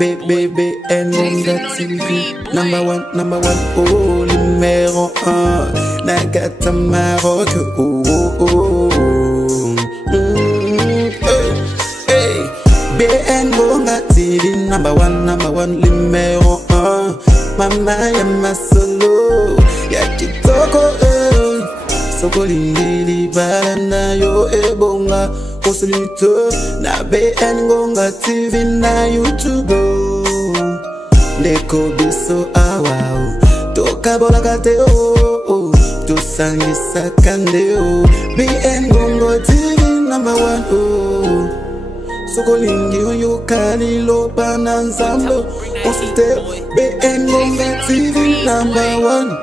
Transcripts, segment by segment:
BBN TV. Number one, oh, numéro 1. Nagata Maroc, oh, oh, oh. Hey, BN Gonga TV. Number one, numéro 1. Mama ya masolo, ya kitoko, soko lingili balana yo ebonga. Consulite na BN Gonga TV na YouTube. Ndeko biso awao toka bola kate o to sangisa kande o. BN Gonga TV number 1 o. Soko lingi yo kali lo bananzambo. Consulite BN Gonga TV number 1.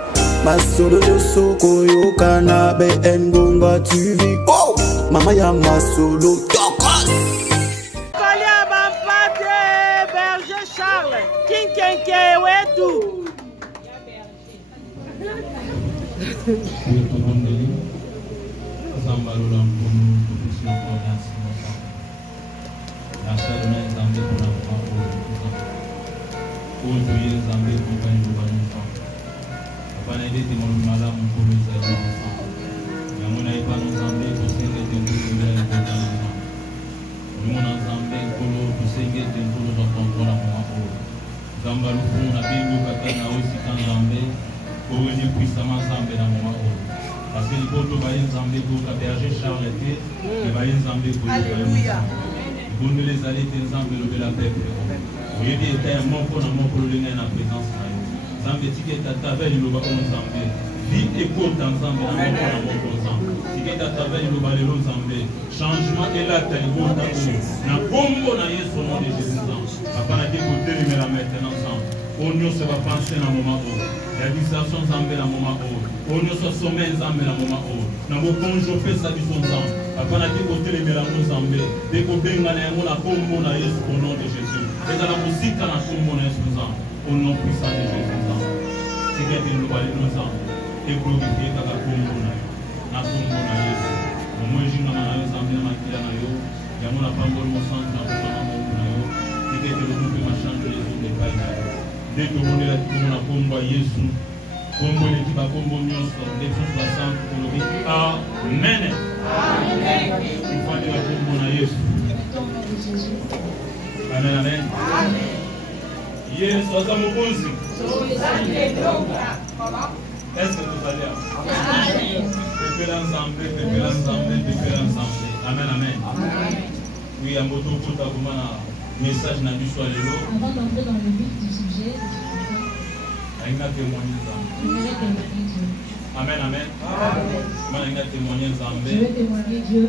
Masolo yo soko yo kana BN Gonga TV. Oh, mama ya masolo tokos. Kolia Bampate, Berger Charles, Kinkenke, Wetu. Changement est là, tel bon na bombo na Yesu au nom de Jésus. Papa na dit côté numéro maintenant ensemble. On nous se va penser dans moment où. La distraction Zambé dans moment où. On nous se sommet Zambé dans moment où. Na bo conjoper sa vie son sang. Papa na dit côté numéro Zambé. Dès qu'on benga na mo na bombo na Yesu au nom de Jésus. Et dans la musique na bombo na Yesu au nom puissant de Jésus. C'est que tu nous parles nous sang. Et glorifier ta bombo na bombo na Yesu. Moi je n'ai pas ensemble na kila na yo. Ya mo na pambo mo centre na bombo na yo. C'est que le groupe ma change les autres de paille. Dès que on est là tout na bombo Yesu. Bombo les qui va bombo nyonso. Les 60 pour le amen. Amen. Il faut dire la bombo na Yesu. Amen amen. Amen. Yesu azamukunzi. Est-ce que vous allez? Amen. Faites l'ensemble. Amen, amen. Oui, à moto pour un message n'a dû soit le lot. Avant d'entrer dans le but du sujet, il y a témoigné. Amen, amen. Il y a témoigné Zambé. Je vais témoigner Dieu.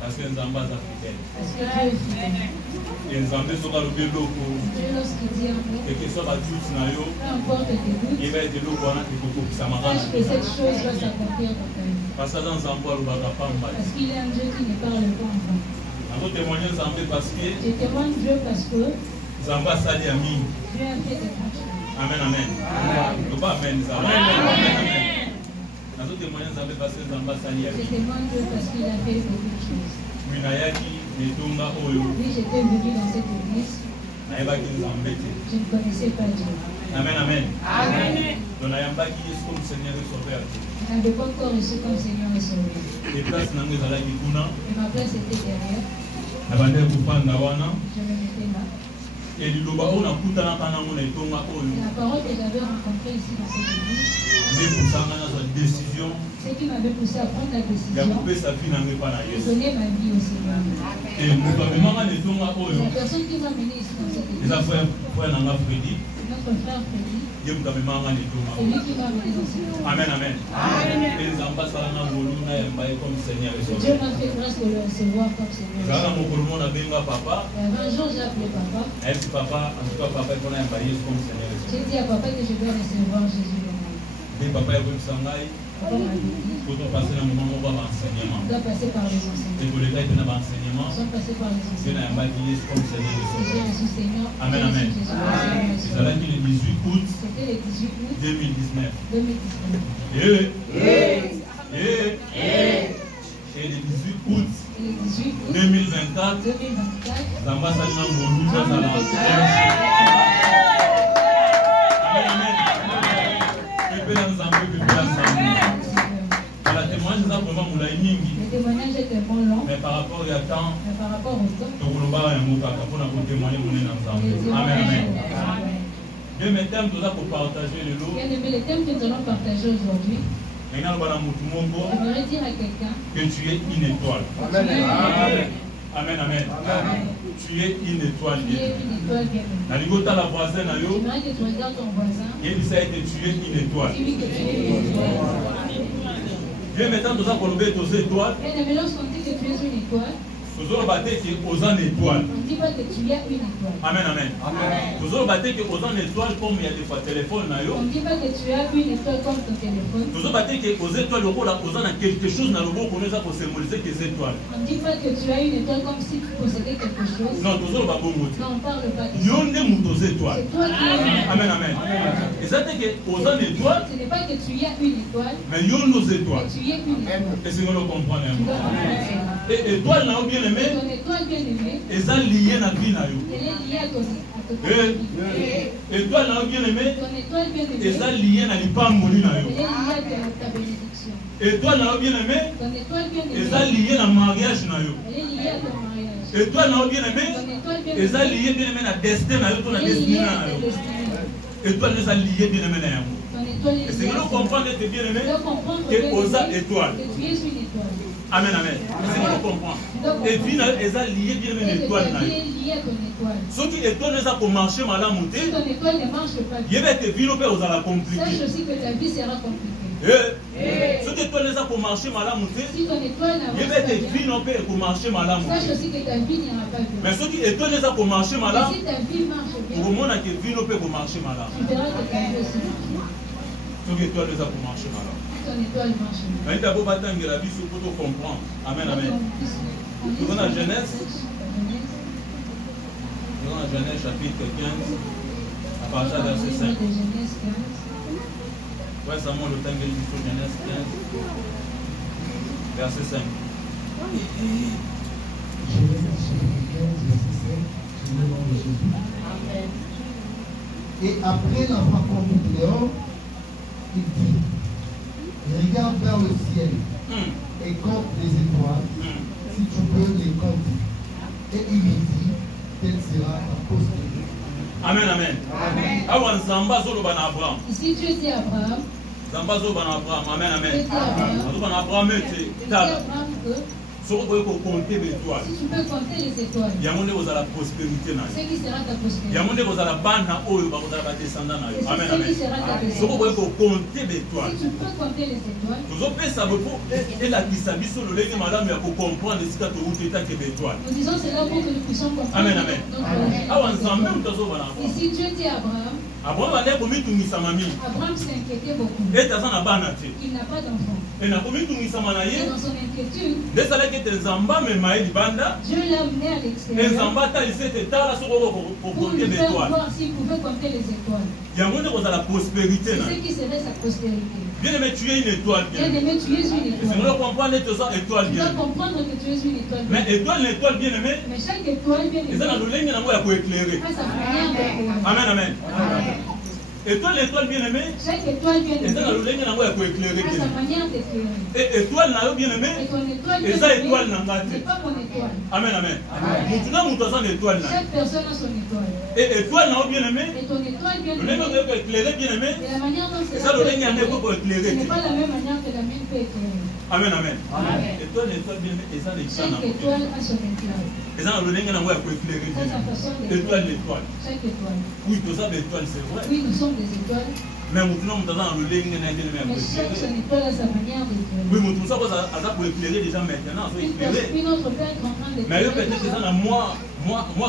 Parce que Zambé est fidèle. Parce que Dieu est fidèle. Et Zambé sera le bélo. Dieu lorsqu'il dit un mot, et que ça va tout peu importe tes doutes, il va être l'eau pour ça m'a sache que cette chose va s'accomplir dans ta vie. parce que dans Zambé, Parce qu'il est un Dieu qui ne parle pas en vain. Je témoigne Zambé parce que Je témoigne Dieu parce que Zambé a sali ami. Dieu a fait des grandes choses. Amen, amen. Ne pas amen, Zambé. Amen. Je témoigne Zambé parce que Zambé a sali ami. Je témoigne Dieu parce qu'il a fait beaucoup de choses. Oui, j'étais venu dans cette église. Je ne connaissais pas Dieu. Amen, amen. Amen. Je n'avais pas encore reçu comme Seigneur et Sauveur. Et ma place était derrière. Je me mettais là. Et la parole que j'avais rencontrée ici dans cette église, ce qui m'avait poussé à prendre la décision de donner ma vie au Seigneur. Et La personne qui m'a mené ici dans cette église, notre frère Freddy, c'est lui qui m'a mené dans cette église. Amen, amen. Dieu m'a fait grâce de le recevoir comme Seigneur. Et avant Un jour, j'ai appelé papa. J'ai dit à papa que je dois recevoir Jésus dans ma vie. Papa m'a dit, on doit passer par les enseignements. Nous sommes passés par les enseignements. Et j'ai reçu Seigneur. Amen, amen. C'était le 18 août 2019. Et le 18 août Et le 18 août 2024, 2024, Zamba Salina Mboluka Zala. Amen, amen. Pépé Nzambe, Pépé Nzambe. La témoignage nous a vraiment moulé mingi. le témoignage était bon long, Mais par rapport à temps, mais par rapport au temps, nous voulons pas un mot pour nous témoigner mon les Nzambe. Amen, témoignages amen. Amen. Bien, mes thèmes, tout ça pour partager le lot. Bien aimé, les thèmes que nous allons partager aujourd'hui, Maintenant, nous allons montrer j'aimerais dire à quelqu'un que tu es une étoile. Amen. Amen, amen. Tu es une étoile. Tu es une étoile bien aimée. La ligota la voisine, J'aimerais que tu regardes ton voisin. il dit que tu es une étoile. Dis-lui que tu es une étoile. Bien, maintenant, nous allons lever tes étoiles. Bien aimé, lorsqu'on dit que tu es une étoile, Nous allons battre aux en étoiles. on ne dit pas que tu es une étoile. Amen, amen. Nous allons battre aux en étoiles comme il y a des fois téléphone. On ne dit pas que tu as une étoile comme ton téléphone. Nous allons battre aux étoiles, aux en quelque chose dans le beau qu'on a pour symboliser que les étoiles. On ne dit pas que tu as une étoile comme si tu possédais quelque chose. Non, nous allons battre aux Non, on ne parle pas de ça. Nous sommes aux étoiles. C'est toi qui es une étoile. Amen, amen. Et ça veut dire qu'aux en étoiles, Ce n'est pas que tu as une étoile, mais nous sommes nos mais étoiles. tu es une étoile. Et c'est ce que nous comprenons. Tu dois comprendre cela. Et étoile, nous bien aimé, Ton étoile bien aimée, et ça lié à la vie. elle est liée à ton vie. Étoile, nous bien aimé, Ton étoile bien aimée, et ça lié à l'ipamboli. elle est liée à ta bénédiction. Étoile, nous bien aimé, Ton étoile bien et ça aimée, lié à mariage. elle est liée à ton mariage. Étoile, nous bien aimé, Ton étoile bien et ça aimée, lié bien aimé à destin. elle est liée à ta destinée. Étoile, nous ça lié bien aimé à Ton étoile et est c'est liée que à nous ton comprenons que bien aimé, Tu dois comprendre que bien aux aimé, étoiles. que tu es une étoile. Amen, amen. C'est que nous comprenons. Et puis, et ça lié bien aimé à Et que l'étoile. ta vie est liée à ton étoile. Ce qui étoile, nous a pour marcher mal à monter, Si ton étoile ne marche pas il y bien, avait des villes où on a compliqué. sache aussi que ta vie sera compliquée. Ce qui étoile, nous a pour marcher mal à monter, Si ton étoile il y n'avance avait pas des bien, villes pour marcher mal à sache monter. aussi que ta vie n'ira pas bien. Mais ce qui étoile, nous a pour marcher mal à Et si ta vie marche bien, pour moi, il y a des villes pour marcher mal à tu verras que ta vie aussi marche bien. ce qui étoile, nous a pour marcher mal à Si ton étoile marche bien. mais d'abord, bataille la vie, c'est pour te comprendre. Amen, amen. Nous allons à Genèse. Nous allons à Genèse chapitre 15, à partir du verset 5. Ouais, ça monte le temps que sur Genèse 15, verset 5. Et après l'avoir conduit dehors, il dit, regarde vers le ciel et compte les étoiles, si tu peux les compter. Et il lui dit, telle sera ta postérité. Amen, amen. Awa Zamba Zolo Ban Abraham. Ici, Dieu dit à Abraham, Zamba Zolo Ban Abraham. Amen, Dieu amen. dit à Abraham, Zolo Ban Abraham, Dieu c'est dit à Abraham que ce qu'on peut compter les étoiles. si tu peux compter les étoiles, Il y a un monde où vous avez la prospérité. ce qui sera ta Il y a un postérité. monde où vous avez la bande, où vous avez la descendance. Et Amen, c'est ce amen. qui sera ta Ce qu'on peut descendance. compter les étoiles. Si tu peux compter les étoiles, Nous avons fait ça pour elakisa biso lolenge malamu ya kocomprendre esika touti etake baétoile. nous disons cela pour que nous puissions comprendre. Amen, amen. notre origine. Awa nzambe moto azobana Abraham. Ici, Dieu dit à Abraham, Abraham bandaki komitungisama mingi Abraham s'est inquiété beaucoup. ete aza na bana te Il n'a pas d'enfant. e na komitungisama na Et ye dans son inquiétude, nde esalaki ete nzambe amema ye libanda Dieu l'a amené à e l'extérieur nzambe atalisa ete tala soki pour okokote lui faire baétoile voir s'il pouvait compter les étoiles. yango nde kozala prospérité C'est na ce ye. qui serait sa postérité. Bien aimé, tu es une étoile bien Bien aimé, tu es une esengeli étoile. comprendre ete oza étoile Tu bien dois aimé. comprendre que tu es une étoile. Mais étoile na étoile bien aimé Mais chaque étoile, bien eza na aimée, lolenge nango ya koéclaire. a sa manière d'éclairer. Amen, amen. Étoile bien aimé Chaque étoile, bien eza na aimée, lolenge nango ya koéclaire a te. sa manière d'éclairer. Et étoile na yo bien aimé Et ton étoile, bien eza aimée, étoile na nga te. c'est pas mon étoile. Amen, amen. Mutu na mutu aza na étoile na ye. Chaque personne a son étoile. Et étoile na yo bien aimé Et ton étoile, bien lolenge aimée, okoki koéclaire bien aimé et la manière dont c'est eza lolenge ya ndeko ce koéclaire n'est te. pas la même manière que la mienne peut éclairer. Amen, amen. Amen. Étoile bien aimé eza na éclat na Chaque ngo te. étoile a son éclat. eza na lolenge nango ya koéclaire Ça, sa te. façon Étoile d'éclairer. l'étoile. Chaque étoile. Oui, toza baétoile c'est vrai. Oui, nous sommes des étoiles, Mais mutu na mutu aza na lolenge na ye ndenge ya mais chaque koéclaire. son étoile a sa manière d'éclairer. Oui, mutu mosusu aza koéclaire déjà maintenant azo éclairer. Une autre peut être en train Mais yo d'éclairer. peut-être eza na moi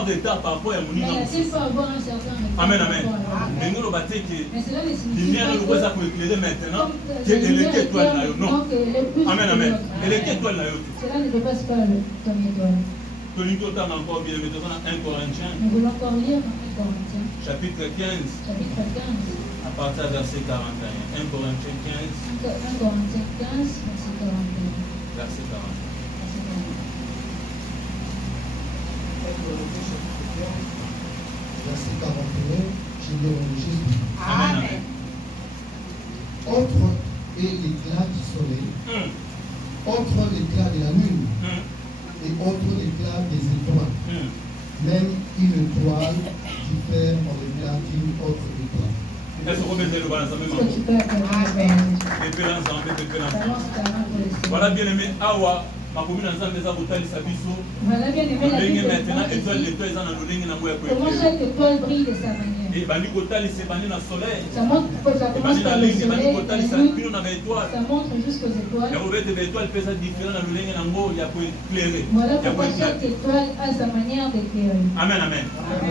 retard par rapport ya Mais moninga la seule mosusu. peut avoir un certain retard. Amen, par amen. rapport à la- ndenge oloba te ke Mais cela ne signifie lumière pas oyo eza koéclaire maintenant comme ke la lumière eleki étoile na yo éclaire, non. donc elle est plus Amen, que amen. l'autre. eleki étoile na yo te. Cela ne dépasse pas ton étoile. tolingi totanga encore bien mais toza na 1 Corinthiens Nous voulons encore lire dans 1 Corinthiens, chapitre 15 chapitre 15. à partir du verset 41. 1 Corinthiens 15 1 Corinthiens 15, verset 41. verset 41. Thessaloniciens chapitre 15, verset 41, j'ai lu au nom de Jésus. Amen. Entre et l'éclat du soleil, entre l'éclat de la lune et entre l'éclat des étoiles, même une étoile diffère en l'éclat d'une autre étoile. Est-ce que vous mettez le balance même Est-ce que tu peux accorder voilà bien aimé Awa makomi na nzambe eza kotalisa biso voilà bien aimé la ndenge vie maintenant de étoile l'étoile eza na lolenge na moya comment chaque étoile brille de sa manière. ebandi kotalisa ebandi na soleil Ça montre que ça commence ebandi par na le lenge ebandi soleil, kotalisa la lune, bino na baétoile ça montre jusqu'aux étoiles. yango bete baétoile mpe eza différent na lolenge nango ya koéclaire Voilà ya pourquoi chaque koéclater. étoile a sa manière d'éclairer. Amen, amen.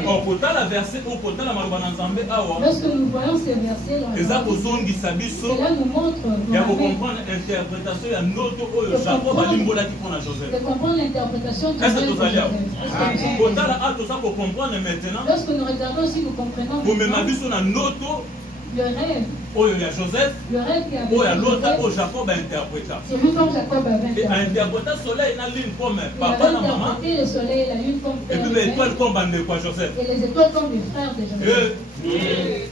Or, kotala verset au kotala maloba na nzambe awa Lorsque nous voyons ces versets dans eza la Bible, kozongisa biso cela nous montre ya nous ramène kocomprendre interprétation ya noto oyo jacob alimbolaki mpona joseph. de comprendre l'interprétation de Est-ce que Joseph. vous allez Est-ce que kotala a toza kocomprendre maintenant lorsque nous regardons aussi, nous comprenons komema maintenant biso na noto le rêve oyo ya joseph qui avait oyo alota oyo Joseph, jacob ainterpréta c'est lui comme Jacob avait et interprété. ainterpréta soleil na lune comme Il papa avait na mama interprété le soleil et la lune comme et père puis et baétoile mère, comme bandeko ya joseph. et les étoiles comme les frères de Joseph.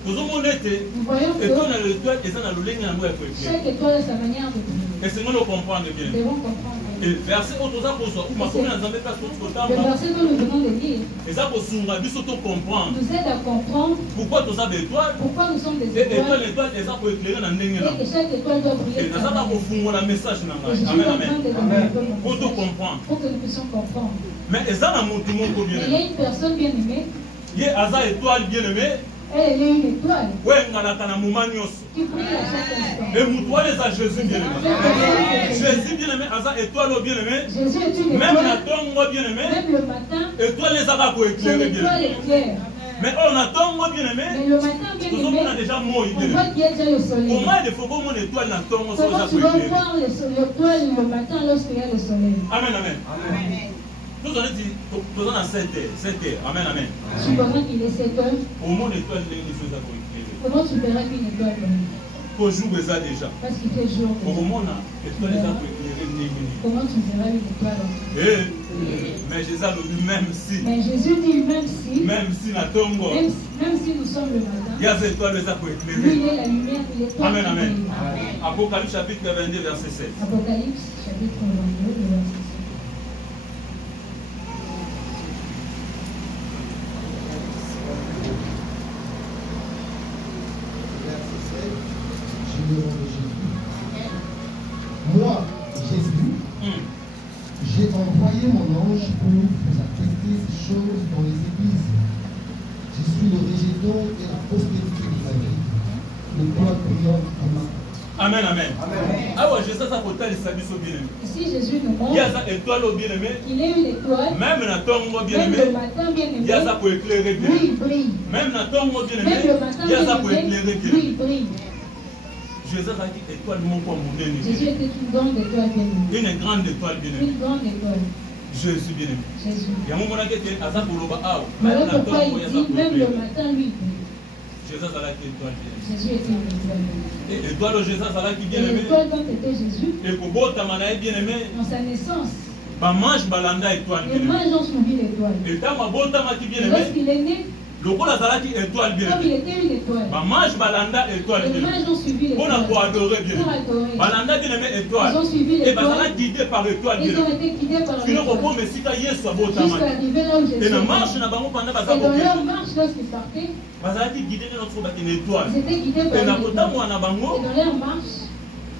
tozomona ete Nous voyons étoile que na l'étoile eza na lolenge nango ya koéclaire chaque étoile a sa manière de briller. esengeli ocomprendre bien. Nous devons comprendre. Et verset oyo toza kozwa ou makomi na nzambe place Le totamba verset que nous venons de lire eza kosunga biso to comprendre nous aide à comprendre pourquoi toza baétoile pourquoi nous sommes des et étoile étoiles étoile eza koéclaire na ndenge et nango. que chaque étoile doit briller Et de sa nazaka manière. kofungola message na Et ngai. je suis en Amen, train amen. de développer mon Pour te message, comprendre. pour que nous puissions comprendre. Mais eza na motu moko bien Mais il y a aimé. une personne bien aimée, Ye aza étoile bien aimé elle est une étoile oyo engalaka na moma nyonso. qui brille à chaque instant. Et motu wana eza Jésus bien aimé. Jésus bien aimé aza étoile oyo bien aimé. Jésus est une Même na étoile, ntongo bien aimé même le matin, étoile ezaka son koéclaire bien étoile aimé. est claire. Mais oyo na ntongo bien Mais aimé le matin, bien tozomona aimé, déjà moi on bien voit aimé. qu'il y a déjà le soleil. Comment il faut komona étoile na ntongo so Comment eza tu vas koéclaire. voir l'étoile le matin lorsqu'il y a le soleil? Amen, amen. Tozana dit tozana 7 heures. Amen, amen. Supposons qu'il est 7 heures, Au monde étoile ndenge nyonso eza koéclaire. comment tu verras qu'une étoile brille? Po jour eza déjà. Parce qu'il fait jour. déjà. okomona étoile eza koéclaire ndenge nini. Comment tu verras une étoile en Eh, mais Jésus alobi même si Mais Jésus dit même si na ntongo même si nous sommes le matin, yaza étoile eza lui il koéclaire. est la lumière, il est toi. Amen, amen. Apocalypse chapitre 22 verset 7. Apocalypse chapitre 22, le verset 7. J'ai le nom de Jésus. Moi, Jésus, j'ai envoyé mon ange pour vous attester ces choses dans les églises. Je suis le végétal et la postérité de la vie, le poids brillant en main. Amen, amen. Awa Jésus aza kotalisa biso bien aimé. Ici Jésus nous montre Yaza étoile oyo bien aimé. qu'il est une étoile, Même na ntongo bien même aimé. le matin bien aimé, Yaza koéclairer bien lui aimé. il brille. Même na ntongo bien Même le aimé. matin Yaza bien koéclairer aimé, bien lui aimé. il brille. Jésus azalaki étoile moko ya monene. Jésus était une grande étoile bien aimée. Une grande étoile bien aimée. Une grande étoile. Jésus bien aimé. Jésus. yango monaki ete aza koloba awa Voilà na pourquoi ntongo il aza dit même le koéclaire. matin lui il brille. Jésus azalaki étoile bien aimé. Jésus était une étoile bien aimée. Et étoile oyo Jésus azalaki Et bien aimé l'étoile dont était Jésus, ekobotama na ye bien aimé dans sa naissance, bamange balanda étoile les bien aimé. mages ont suivi l'étoile. etango abotamaki bien Et aimé lorsqu'il est né, lokola azalaki étoile bien comme il aimé était une étoile, bamange balanda étoile les bien aimé mages ont suivi mpona l'étoile. koadore bien Pour aimé adorer. balanda bien aimé Ils étoile ont suivi e bazala l'étoile. guidé par étoile bien Ils ont aimé été guidés par kino l'étoile. kokoma esika yesu Jusqu'à abotamaki arriver là où Jésus e na est. marche na bango panda baza Et dans leur kokende marche, lorsqu'ils partaient, bazalaki guidé nde noko bakende étoile ils étaient guidés par e na l'étoile. kotambola na bango Et dans leur marche,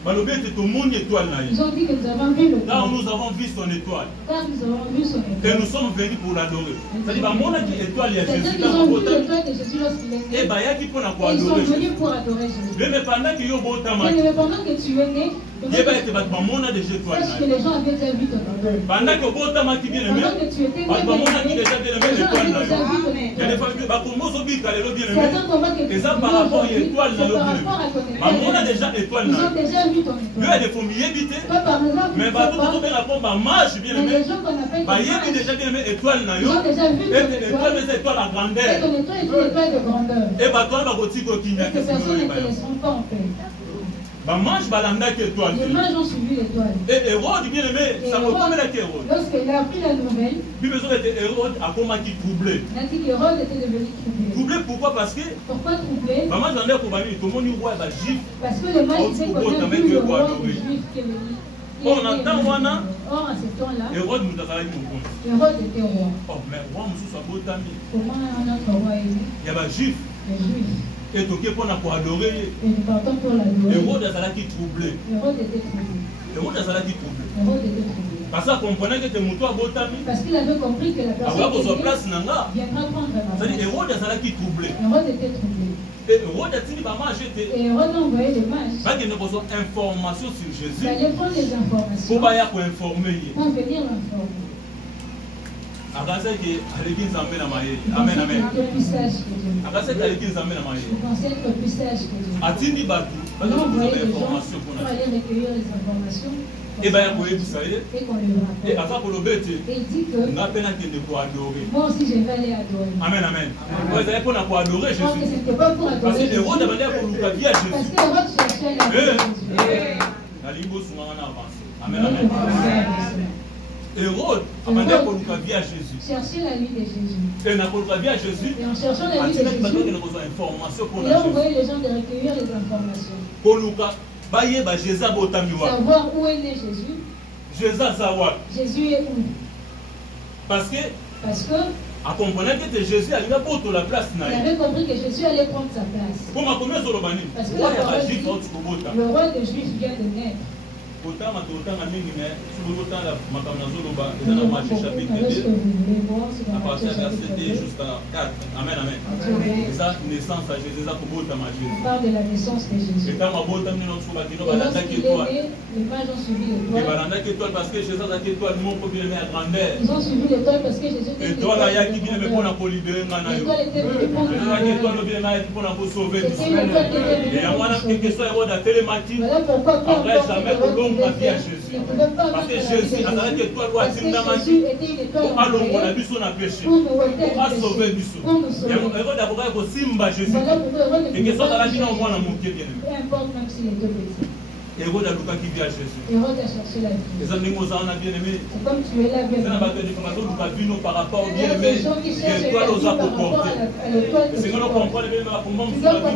balobi ete tomoni étoile na ye ils ont dit que nous avons vu le car temps. nous avons vu son étoile Car nous avons vu son et étoile. nous sommes venus pour l'adorer c'est-à-dire bamonaki étoile ya C'est-à-dire jésus qu'ils ntango ont vu botami l'étoile de Jésus lorsqu'il est e né. bayaki mpona Et ils sont koadore venus pour adorer Jésus. mais pendaki yo Mais botamaki pendant que tu es né, yeba ete bato bamona deja étoile sache na que ye les gens avaient déjà vu ton étoile. pendaki obotamaki bien aimé Pendant que tu étais né, bato bamonaki les deja bien aimé gens étoile avaient na déjà yo vu ton yande étoile. bakombo ozobika lelo bien aimé Certains combats que tu eza vis par rapport ya aujourd'hui, étoile na c'est yo par bien rapport à ton aimé bamona étoile. deja étoile Ils na ont yo déjà vu ton yo étoile. edefo miyebi te Toi, par exemple, mais tu bato sais pas, tozobenga mpo bamage bien mais aimé les gens qu'on appelle des bayebi mages, deja bien aimé étoile na ils yo ont déjà vu ton ete étoile étoile. eza étoile ya Et grandeur ton étoile est une étoile de grandeur. e bato wana bakotika Et okinyaki ces personnes ne sikoyoyeba te yo laisseront pas en paix. Les mages ont suivi l'étoile. Et Hérode, bien aimé, ça me rappelle à Hérode. Lorsqu'il a appris la nouvelle, Hérode a commencé troublé. Il a dit qu'Hérode était devenu troublé. Troublé pourquoi? Parce que. Pourquoi troublé? Parce que le mage était connu le roi juif qui est venu. On entend Wana. Or, à ce temps-là, Hérode nous a fait mon compte. Hérode était roi. Oh, mais roi, nous sommes botami. Comment notre roi est né? Il y a des juifs. Les juifs. Et donc, pour adorer. Et nous partons pour l'adorer. Hérode a été troublé. Hérode était troublé. Hérode a été troublé. Hérode était troublé. Parce qu'il comprenait que tu botami. Parce qu'il avait compris que la personne qui viendra prendre la place. Hérode a été troublé. Hérode était troublé. Et Hérode a dit que et Hérode a envoyé les mages. Pas qu'il ne besoin d'informations sur Jésus. Il allait prendre les informations. Pour informer. Pour venir l'informer. Akase que aleki nzambe na maye. Amen amen. Akase que aleki nzambe na maye. Vous pensez être plus sage que Dieu. Atindi batu. Pas de information pour nous. Aller recueillir les informations. Et bien, vous savez, et avant pour le bête, on a peine à adorer. Moi aussi, je vais aller adorer. Amen, amen. Vous avez pour adorer Jésus. Parce que Hérode a demandé pour nous dire Jésus. Parce que Hérode cherchait la Jésus. La lingo souvent en avance. Amen, amen. Hérode a demandé pour nous dire Jésus. Chercher la vie de Jésus. Et on a pour nous dire Jésus. Et en cherchant la vie de Jésus, il a envoyé les gens de recueillir les informations. Pour nous savoir où est né Jésus. Jésus est où? Parce que Jésus avait compris que Jésus allait prendre sa place. Parce que le roi des Juifs vient de naître. Otama mingi mais sur le temps la makamna zoloba dans la Matthieu chapitre 2 à partir du verset 2 jusqu'à 4. Amen amen. Et ça naissance à Jésus ça pour Jésus. On parle de la naissance de Jésus. Et quand ma bota ni notre soba kino balanda que toi. Les mages ont suivi l'étoile. Et balanda que toi parce que Jésus a dit toi mon pour bien à grandeur. Ils ont suivi l'étoile parce que Jésus était. Et toi là ya qui vient me pour pour libérer ngana yo. L'étoile était venue pour nous. Et toi le bien pour sauver. Et à moi là quelque chose à télématique. Après jamais pour la vie à Jésus. Parce que Jésus a dit que toi dois être dans ma vie. Pour allons on a vu son péché. Pour sauver du sou. Et on d'abord pour simba Jésus. Et que ça la vie non moi na moquer bien. Peu importe même s'il est deux petits. Hérode a Lucas qui vient à Jésus. Hérode a cherché la vie. Les amis, nous en a bien aimé. C'est comme tu es là, bien aimé. Lucas vu nous par rapport au bien aimé. L'étoile nous a comporté. C'est que nous comprenons bien comment nous sommes.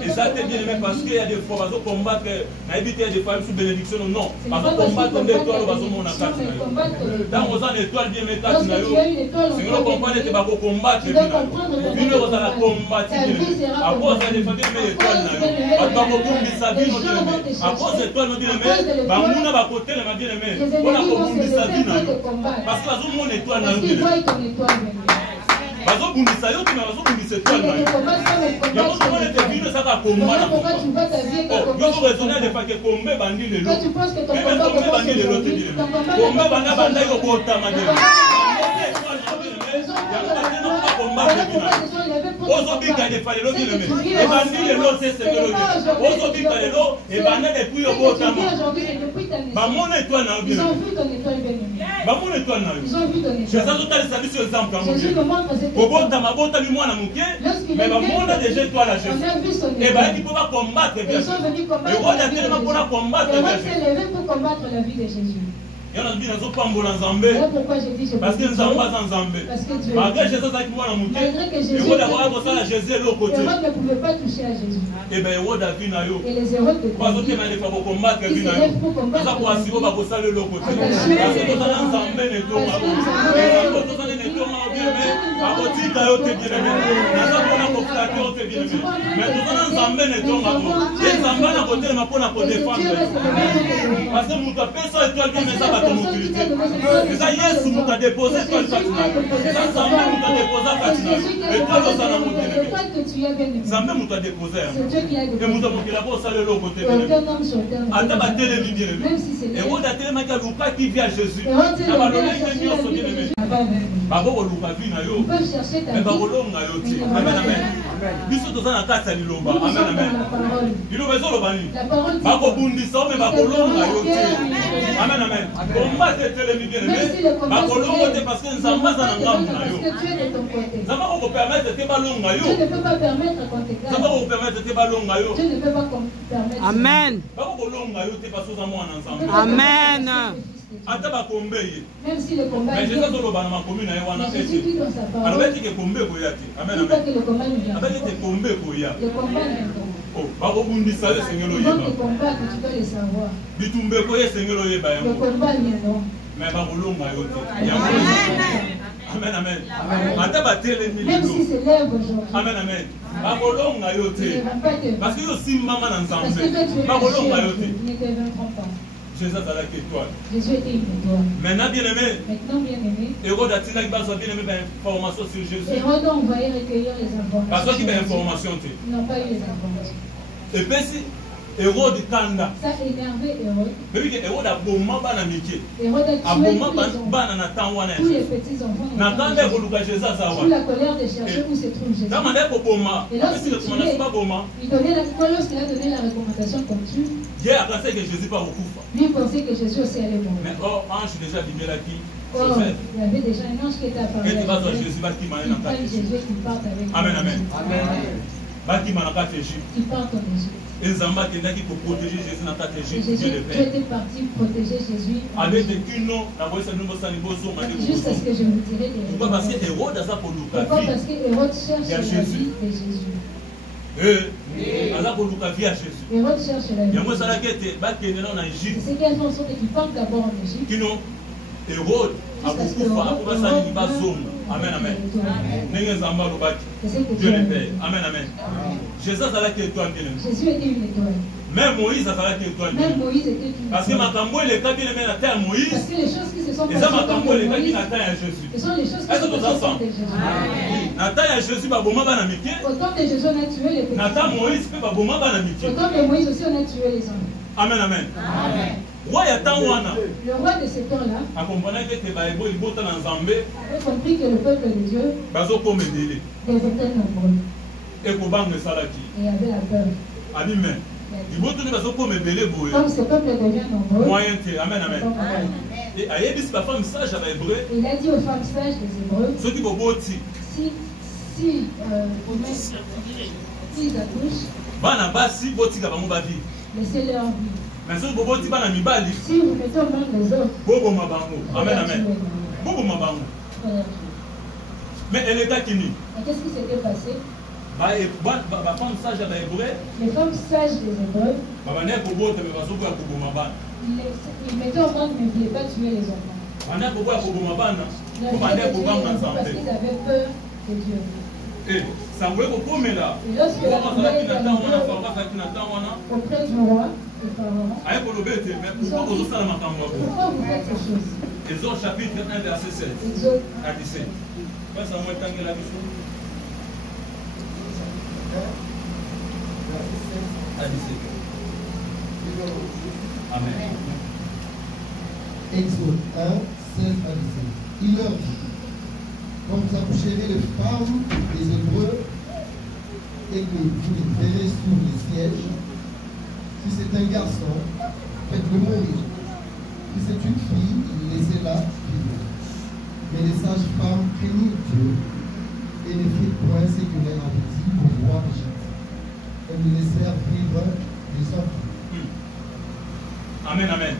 Et ça, c'est bien aimé parce qu'il y a des fois, nous combattre, nous éviter des femmes sous bénédiction. Non. Parce qu'on combat l'étoile, nous avons un carte. Dans nos ans, l'étoile bien aimé, c'est que nous comprenons que nous allons combattre. Nous allons combattre. À cause des familles, l'étoile. À cause de sa vie, nous allons à cause de toi, nous disons, mais va côté le bien aimé. On a compris sa vie. Parce que nous mon étoile dans le bazo bundisa yo tuna bazo bundisa étoile na yo. Ya moto mona te vino saka komba na komba. Yo ko raisonner de fa que kombe bandi le lo. Mais kombe bandi le lo te dire. Kombe banda banda yo ko tama de. Ozobika de fa le lo dire mais. E bandi le lo c'est le lo. Ozobika le lo e banda depuis yo ko tama. Ba mon étoile na yo. Ils ont vu ton étoile bien-aimée. Ba mon étoile na yo. Ils ont vu ton étoile. Je ça total service exemple en Jésus me montre cette Bobota mabota mi mwana muke mais ba mona déjà toi la Jésus. Et ba qui peut pas combattre bien. Ils sont venus combattre. Et on a tellement pour combattre bien. Ils s'est levé pour combattre la vie de Jésus. Yana bina zo pambola nzambe. Pourquoi j'ai dit je parce que nzambe za nzambe. Malgré Jésus ça qui mwana muke. Et on a voir ça la Jésus l'autre côté. Hérode ne pouvait pas toucher à Jésus. Et ben Hérode a vu na yo. Et les Hérodes de Parce que mane pour combattre bien na yo. Ça pour assurer ba ko sala l'autre côté. Parce que dans nzambe ne to ma. Et to ça ne to ma bien mais akotika yo te bien mais. Na ça pour na ko flatter yo te bien mais. Mais to ça nzambe ne to ma. Et nzambe na ko te ma pour na ko défendre. Parce que muta pesa étoile bien mais ça va ton utilité. Et ça Yesu muta déposer étoile fatina. Ça nzambe muta déposer fatina. Et toi ça na monter. Nzambe muta déposer. Et muta mokila pour ça le côté bien. Ata ba télé bien. Et on a tellement que Lucas qui vient à Jésus. Ça va donner une mission sur bien. Babo Lucas vient na yo. Mais babo longa yo ti. Amen amen. Biso to sana kata liloba. Amen amen. Liloba zo lobani. Babo bundisa mais babo longa yo ti. Amen amen. Combat de télé bien. Babo longa te parce que nzamba za ngambu na yo. Nzamba ko permettre te balonga yo. Dieu ne peut pas permettre qu'on te garde. Nzamba ko permettre te balonga yo. Dieu ne peut pas permettre. Amen. Ba ko longa yo te paso za mwana ensemble. Amen. Ata ba kombeye. Même si le combat Mais est je sais que ba na makomi na ye wana mais Jésus dit dans sa parole. Alors que kombe ko yati. Amen Il faut amen. que le combat nous vienne. Avec te kombe ko ya. Le combat nous Oh, ba ko bundisa le sengelo vient. yeba. Le combat que tu dois le savoir. Bitumbe ko ye sengelo yeba Le yango. combat viendra. Mais ba ko longa yo te. Amen amen. Ata ba tele mi Même si c'est l'œuvre aujourd'hui. Amen amen. Ba ko longa yo Il ne te. va pas te. Parce que yo simama na Parce que toi nzambe. tu es Ba ko longa yo un te. ne te vaincront pas. Jésus a la étoile. Jésus était une étoile. Maintenant bien aimé. Maintenant, bien aimé, Hérode a tiré bien aimé ben information sur Jésus. Hérode a envoyé recueillir les informations. Parce qu'il y a information. Ils n'ont pas eu les informations. Et puis si Hérode Kanda. Ça a énervé Hérode. Mais oui, Hérode a bomba bana miki. Hérode a A tué bomba tous bana na tanwana. les petits enfants. Na kanda ko luka Jésus Sous awa. la colère de chercher où se trouve Jésus. Dans mande ko bomba. Et lorsqu'il Parce que le pas bomba. lorsqu'il a donné la recommandation comme tu, Dieu a pensé que Jésus pas beaucoup. lui pensait que Jésus aussi allait mourir. Mais oh, ange déjà dit là qui. Or, il y avait déjà un ange qui était apparu. Et tu vas voir Jésus va qui m'a Il prend Jésus et qu'il parte avec lui. Amen amen. Va qui m'a na Égypte. Qui part en Égypte. Et Zamba qui n'a qui pour protéger Jésus dans ta Et Égypte. Jésus, Dieu le Dieu Père. était parti protéger Jésus. Avec des cunos, la voix c'est nouveau ça niveau son Juste à ce que je vous dirai des pourquoi? Parce que Hérode a ça pour Lucas. Pourquoi? Parce que Hérode cherche Il y a la Jésus. vie de Jésus. A ça pour Lucas vie à Jésus. Hérode cherche la Il y vie. a moi ça là qui était bas qui est dans C'est Égypte. ce qui a fait en sorte qu'il parte d'abord en Égypte. Kino Hérode a beaucoup fa pour ça il va zone. Amen amen. N'est Zamba lobaki. C'est ce que Dieu Dieu a le dit. Père. Amen amen. Jésus ça là qui est toi bien. Jésus était une étoile. Même Moïse ça là qui est toi bien. Même Moïse était une Parce que étoile. Makambo les cas bien à terre Parce Moïse. que les choses qui se sont Et passées ça dans Makambo les cas Moïse, qui à terre Jésus. ce sont les choses qui Est-ce se que nous sont ensemble? passées de Jésus. Nata ya Jésus ba boma bana mike. Autant de Jésus, on a tué les petits. Nata Moïse pe ba boma bana mike. Autant de Moïse aussi, on a tué les hommes. Amen amen. Roi ya tanwana. Le roi de ce temps-là A comprendre que te ba ebo libota na Nzambe avait compris que le peuple de Dieu bazo kome dele. devenait nombreux Et ko bang salaki. et avait la peur. Amen. Liboto ni bazo kome bele boye. Comme ce peuple devient nombreux, Moyen te. Amen amen. Et ayebis ba femme sage ba hébreu. il a dit aux femmes sages des Hébreux, Ceux qui boboti si ils accouchent, bana basi botika bango ba vie. laissez-leur vivre. Mais ceux boboti bana mibali Si vous mettez au monde les autres, bobo mabango. Amen amen. Bobo mabango. Mais elle est qui ni et qu'est-ce qui s'était passé? ba femme sage ba hébreu. Les femmes sages des Hébreux, Ba ne ko bota me bazo ko ya ko boma bana. ils mettaient au monde mais ils ne voulaient pas tuer les enfants. Bana ko ya ko boma bana. Ils Ko bana ko banga parce Nzambe. qu'ils avaient peur de Dieu. Eh, sangwe ko komela. Et lorsque la Ko nouvelle masala est kina tawana, arrivée fa kina tawana. auprès du roi, le pharaon, Aye ko lobete, mais pourquoi ko sala makambo ko? pourquoi vous faites ces choses? Exode chapitre 1 verset 7 Exode à 17. Pas ça moi tangela biso. À 17. Amen. Exode 1, 16 à 17. Il leur dit, quand vous accoucherez les femmes des Hébreux et que vous les verrez sur les sièges, si c'est un garçon, faites-le mourir. Si c'est une fille, laissez-la vivre. Mais les sages-femmes craignirent Dieu et ne firent point ce que leur avait dit le roi d'Égypte. Elles ne laissèrent vivre les enfants. Amen, amen.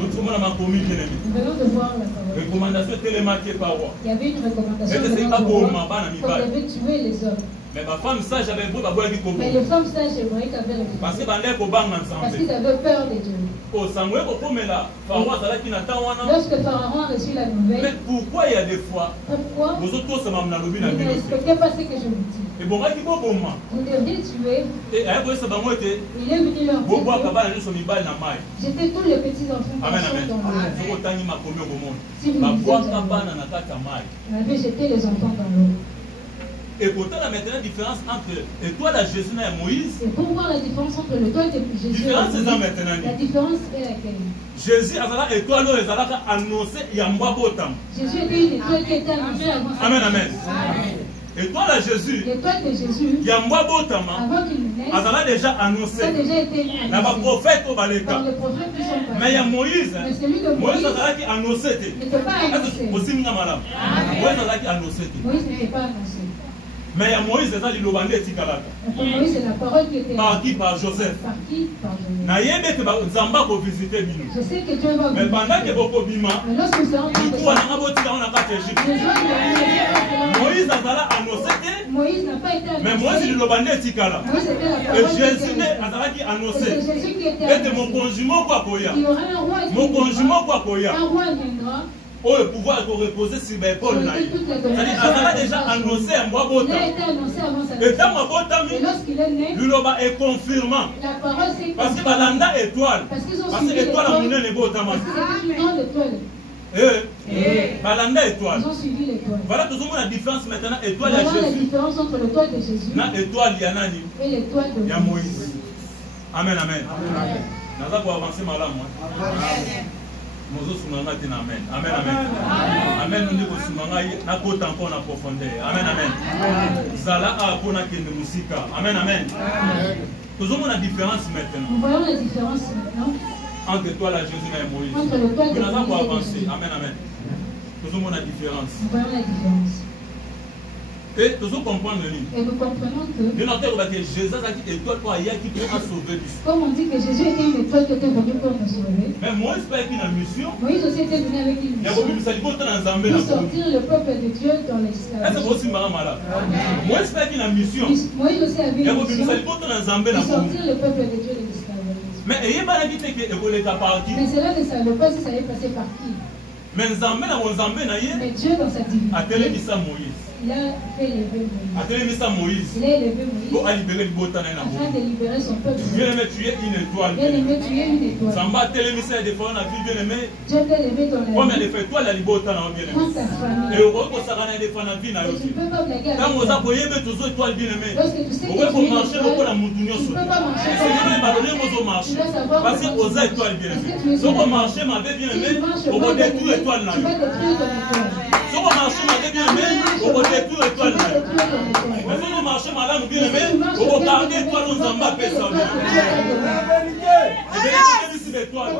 Nous sommes dans ma commune. nous venons de voir la parole. Recommandation télémarquée par roi. Il y avait une recommandation Mais de c'est notre pas pour roi, ma banne, qu'on devait tuer les hommes. Mais ma femme sage avait beau d'abord dit qu'on Mais les femmes sages hébraïques avaient parce que refusé. bande ko banga Parce ensemble. qu'ils avaient peur de Dieu. Oh, sangwe ko komela, pharaon azala ki na tawana. Lorsque Pharaon a reçu la Mais nouvelle, pourquoi il y a des fois pourquoi vous autres tous ça m'a lobi vous na ne bino. respectez pas ce que je vous dis? Et bon qui boboma. Vous devriez tuer. Et aye ko saba mote Il est venu leur bo boa dire kabana nso mibali na mai. que j'étais tous les petits enfants Amen qui amen. sont dans l'eau. Soko tangi makomi ko monde. Si vous Ba lisez boa dans kabana l'eau, na kata mai. on avait jeté les enfants dans l'eau. Et pourtant la maintenant différence entre étoile à Jésus et Moïse. Et pour voir la différence entre le toit de Jésus et Différence c'est ça Moïse, maintenant. la différence est laquelle? Jésus azala étoile oyo ezalaka annoncé ya mbwa botam. Jésus était une étoile qui était annoncée avant sa Amen amen. Étoile à Jésus. L'étoile de Jésus. Yamwa Botama. Avant qu'il ne naisse. Azala déjà annoncé. Ça a déjà été annoncé. Na ba prophète au Par Baleka. les prophètes qui sont passés. Mais il y a Moïse. Mais celui de Moïse Moïse azala qui annoncé. n'était pas annoncé. Aussi nga malam. Moïse azala qui annoncé. Moïse n'était pas annoncé. Mais il y a Moïse azala lobande tikalaka. Pour Moïse, c'est la parole qui était Par qui? Par Joseph. Par qui? Par Joseph. Na yebe que Zamba ko visiter bino. Je sais que Dieu va Mais pendant que boko bima, mais lorsque nous serons du coup on a boti dans la carte Égypte. Moïse azala annoncé. Moïse n'a pas été annoncé. Mais Moïse il lobande tikala. Moïse était la Et parole qui Jésus était azala qui c'est annoncé. Jésus qui était Et mon annoncé. conjument quoi koya. Il y aura un roi qui Mon viendra. conjument quoi koya. Un roi viendra. Oh, le pouvoir est reposé sur mes épaules. C'est-à-dire, elle a déjà annoncé un bois Il a été annoncé avant sa et tant naissance. Et lorsqu'il est né, Luloba est confirmant. la parole s'est Parce que Balanda étoile. Parce qu'ils ont Parce que suivi l'étoile a l'étoile. mené les beaux tamans. Parce que c'était dans l'étoile. Balanda étoile. Ils ont suivi l'étoile. Voilà tout le monde la différence maintenant. Étoile Voilà à la Jésus. différence entre l'étoile de Jésus Na étoile Yanani. et l'étoile de Il y a Moïse. Amen, amen. Nous allons avancer madame. Mozo Sumanga tin amen. Amen, amen. Amen. Nous devons Sumanga na kota encore en profondeur. Amen, amen. Zala a kona kende musika. Amen, amen. Nous avons la différence maintenant. Nous voyons la différence maintenant Entre toi, la Jésus et Moïse. entre l'étoile de Nous allons Moïse et avancer. Jésus. Amen, amen. Nous avons la différence. Nous voyons la différence. Et nous allons comprendre le livre. Et nous comprenons que, Nous avons que Jésus a dit étoile pour Aya qui peut sauver. comme on dit que Jésus était une étoile qui était venue pour nous sauver, Mais Moïse pas une mission. Moïse aussi était venu avec une Il y a mission beaucoup de salut pour Zambé. pour sortir le peuple de Dieu dans Est-ce que l'esclavage. vous aussi malade? Moïse pas une mission. Moïse aussi avait Il y a une beaucoup de mission salut pour Zambé. pour sortir le peuple de Dieu de l'esclavage. Mais il y a pas qui que évoluer ta partie. Mais cela ne savait pas si ça allait passer par qui. Mais Zambé na Zambé na yé. Mais Dieu, dans sa A télé divinité, misa Moïse. il a fait lever Moïse. A télé misa Moïse. Il a élevé Pour Moïse libérer le botan na afin de libérer son peuple. Bien aimé, tu es une étoile. Bien aimé, tu es une étoile. Zamba télé misa des fois na vie bien aimé. Dieu t'a élevé dans Comme la elle vie. fait toi la libota na bien Prends aimé. ta famille. Et au retour ça gagner des fois na vie na Et yo. tu ne peux pas blaguer avec Quand vous ça. avez toujours étoile bien aimé. Lorsque tu sais que Vous pouvez tu es une marcher beaucoup la étoile, moutounio tu ne sur. peux pas marcher C'est que les ballons comme vont marcher. Tu dois savoir Parce que comment aux tu étoiles bien Parce aimé. que tu es Si vous une marchez ma bien Si aimé, tu marches on va mal, détruire étoile na tu yo. vas détruire ton étoile. Si vous marchez ma bien aimé, on va détruire Tu étoile vas na yo. détruire ton étoile. Mais si vous marchez madame bien aimé, Si tu marches on va bien, garder bien étoile aimé, aux zamba tu vas ça. garder Et bien, tu détruis l'étoile.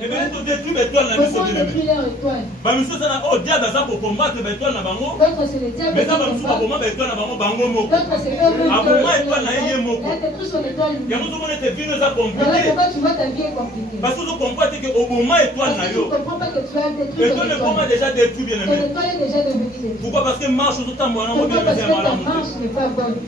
Et bien, tu détruis l'étoile na biso Pourquoi bien aimé. détruire leur étoile? Ba miso sana oh diable ça pour combattre l'étoile na bango. D'autres, c'est le diable Mais qui ça va nous combat. combattre l'étoile na bango bango moko. D'autres, c'est eux-mêmes Ah, qui pour moi, ont étoile, là, il y a moko. Là, détruire son étoile. Il y a beaucoup de gens qui viennent à Voilà compliquer. pourquoi tu vois ta vie est compliquée. Parce que vous comprenez qu'au moment étoile Parce na que tu ne yo. comprends pas que tu as détruit ton Étoile ne comment étoile. déjà détruit bien Ton aimé. étoile est déjà devenue détruite. Pourquoi? Parce que marche tout le temps, moi, on Pourquoi? bien Parce que aimé, ta madame. marche n'est pas bonne.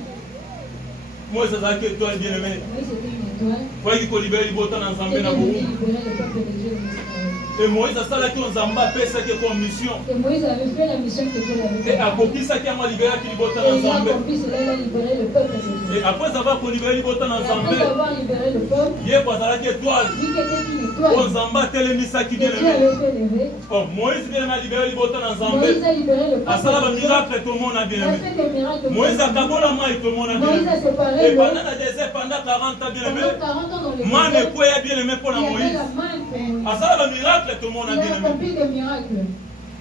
Moi, c'est ça que étoile bien aimé. Oui, c'était une étoile. Faut qu'il faut libérer les botans ensemble Qui na est venue beaucoup. libérer le peuple de Dieu de l'esclavage. Et Moïse a ça là qui on zamba paix ça qui est comme mission. Et Moïse avait fait la mission que Dieu l'avait Et faite. accompli ça qui a libéré les botans Et il a ensemble. accompli cela, il a libéré le peuple de Dieu. Et après avoir libéré les botans Et ensemble, après avoir libéré le peuple, il y a pas ça là qui étoile. lui qui était une On étoile zamba télé ça qui que bien Dieu aimé. avait fait lever, Oh, Moïse bien aimé a libéré les botans ensemble. Moïse a libéré le À ça là, peuple le de Dieu. miracle, tout le monde a Il bien a aimé. fait des miracles. Moïse a kabola moi et tout le monde a bien Moïse aimé. a séparé Et l'eau. pendant le désert, pendant 40 ans bien aimé, Pendant 40 ans dans le moi ne désert, pouvais bien aimé pour il la y avait Moïse. la main pour Moïse. À ça là, le miracle, tout le monde a Il a bien aimé. accompli des miracles.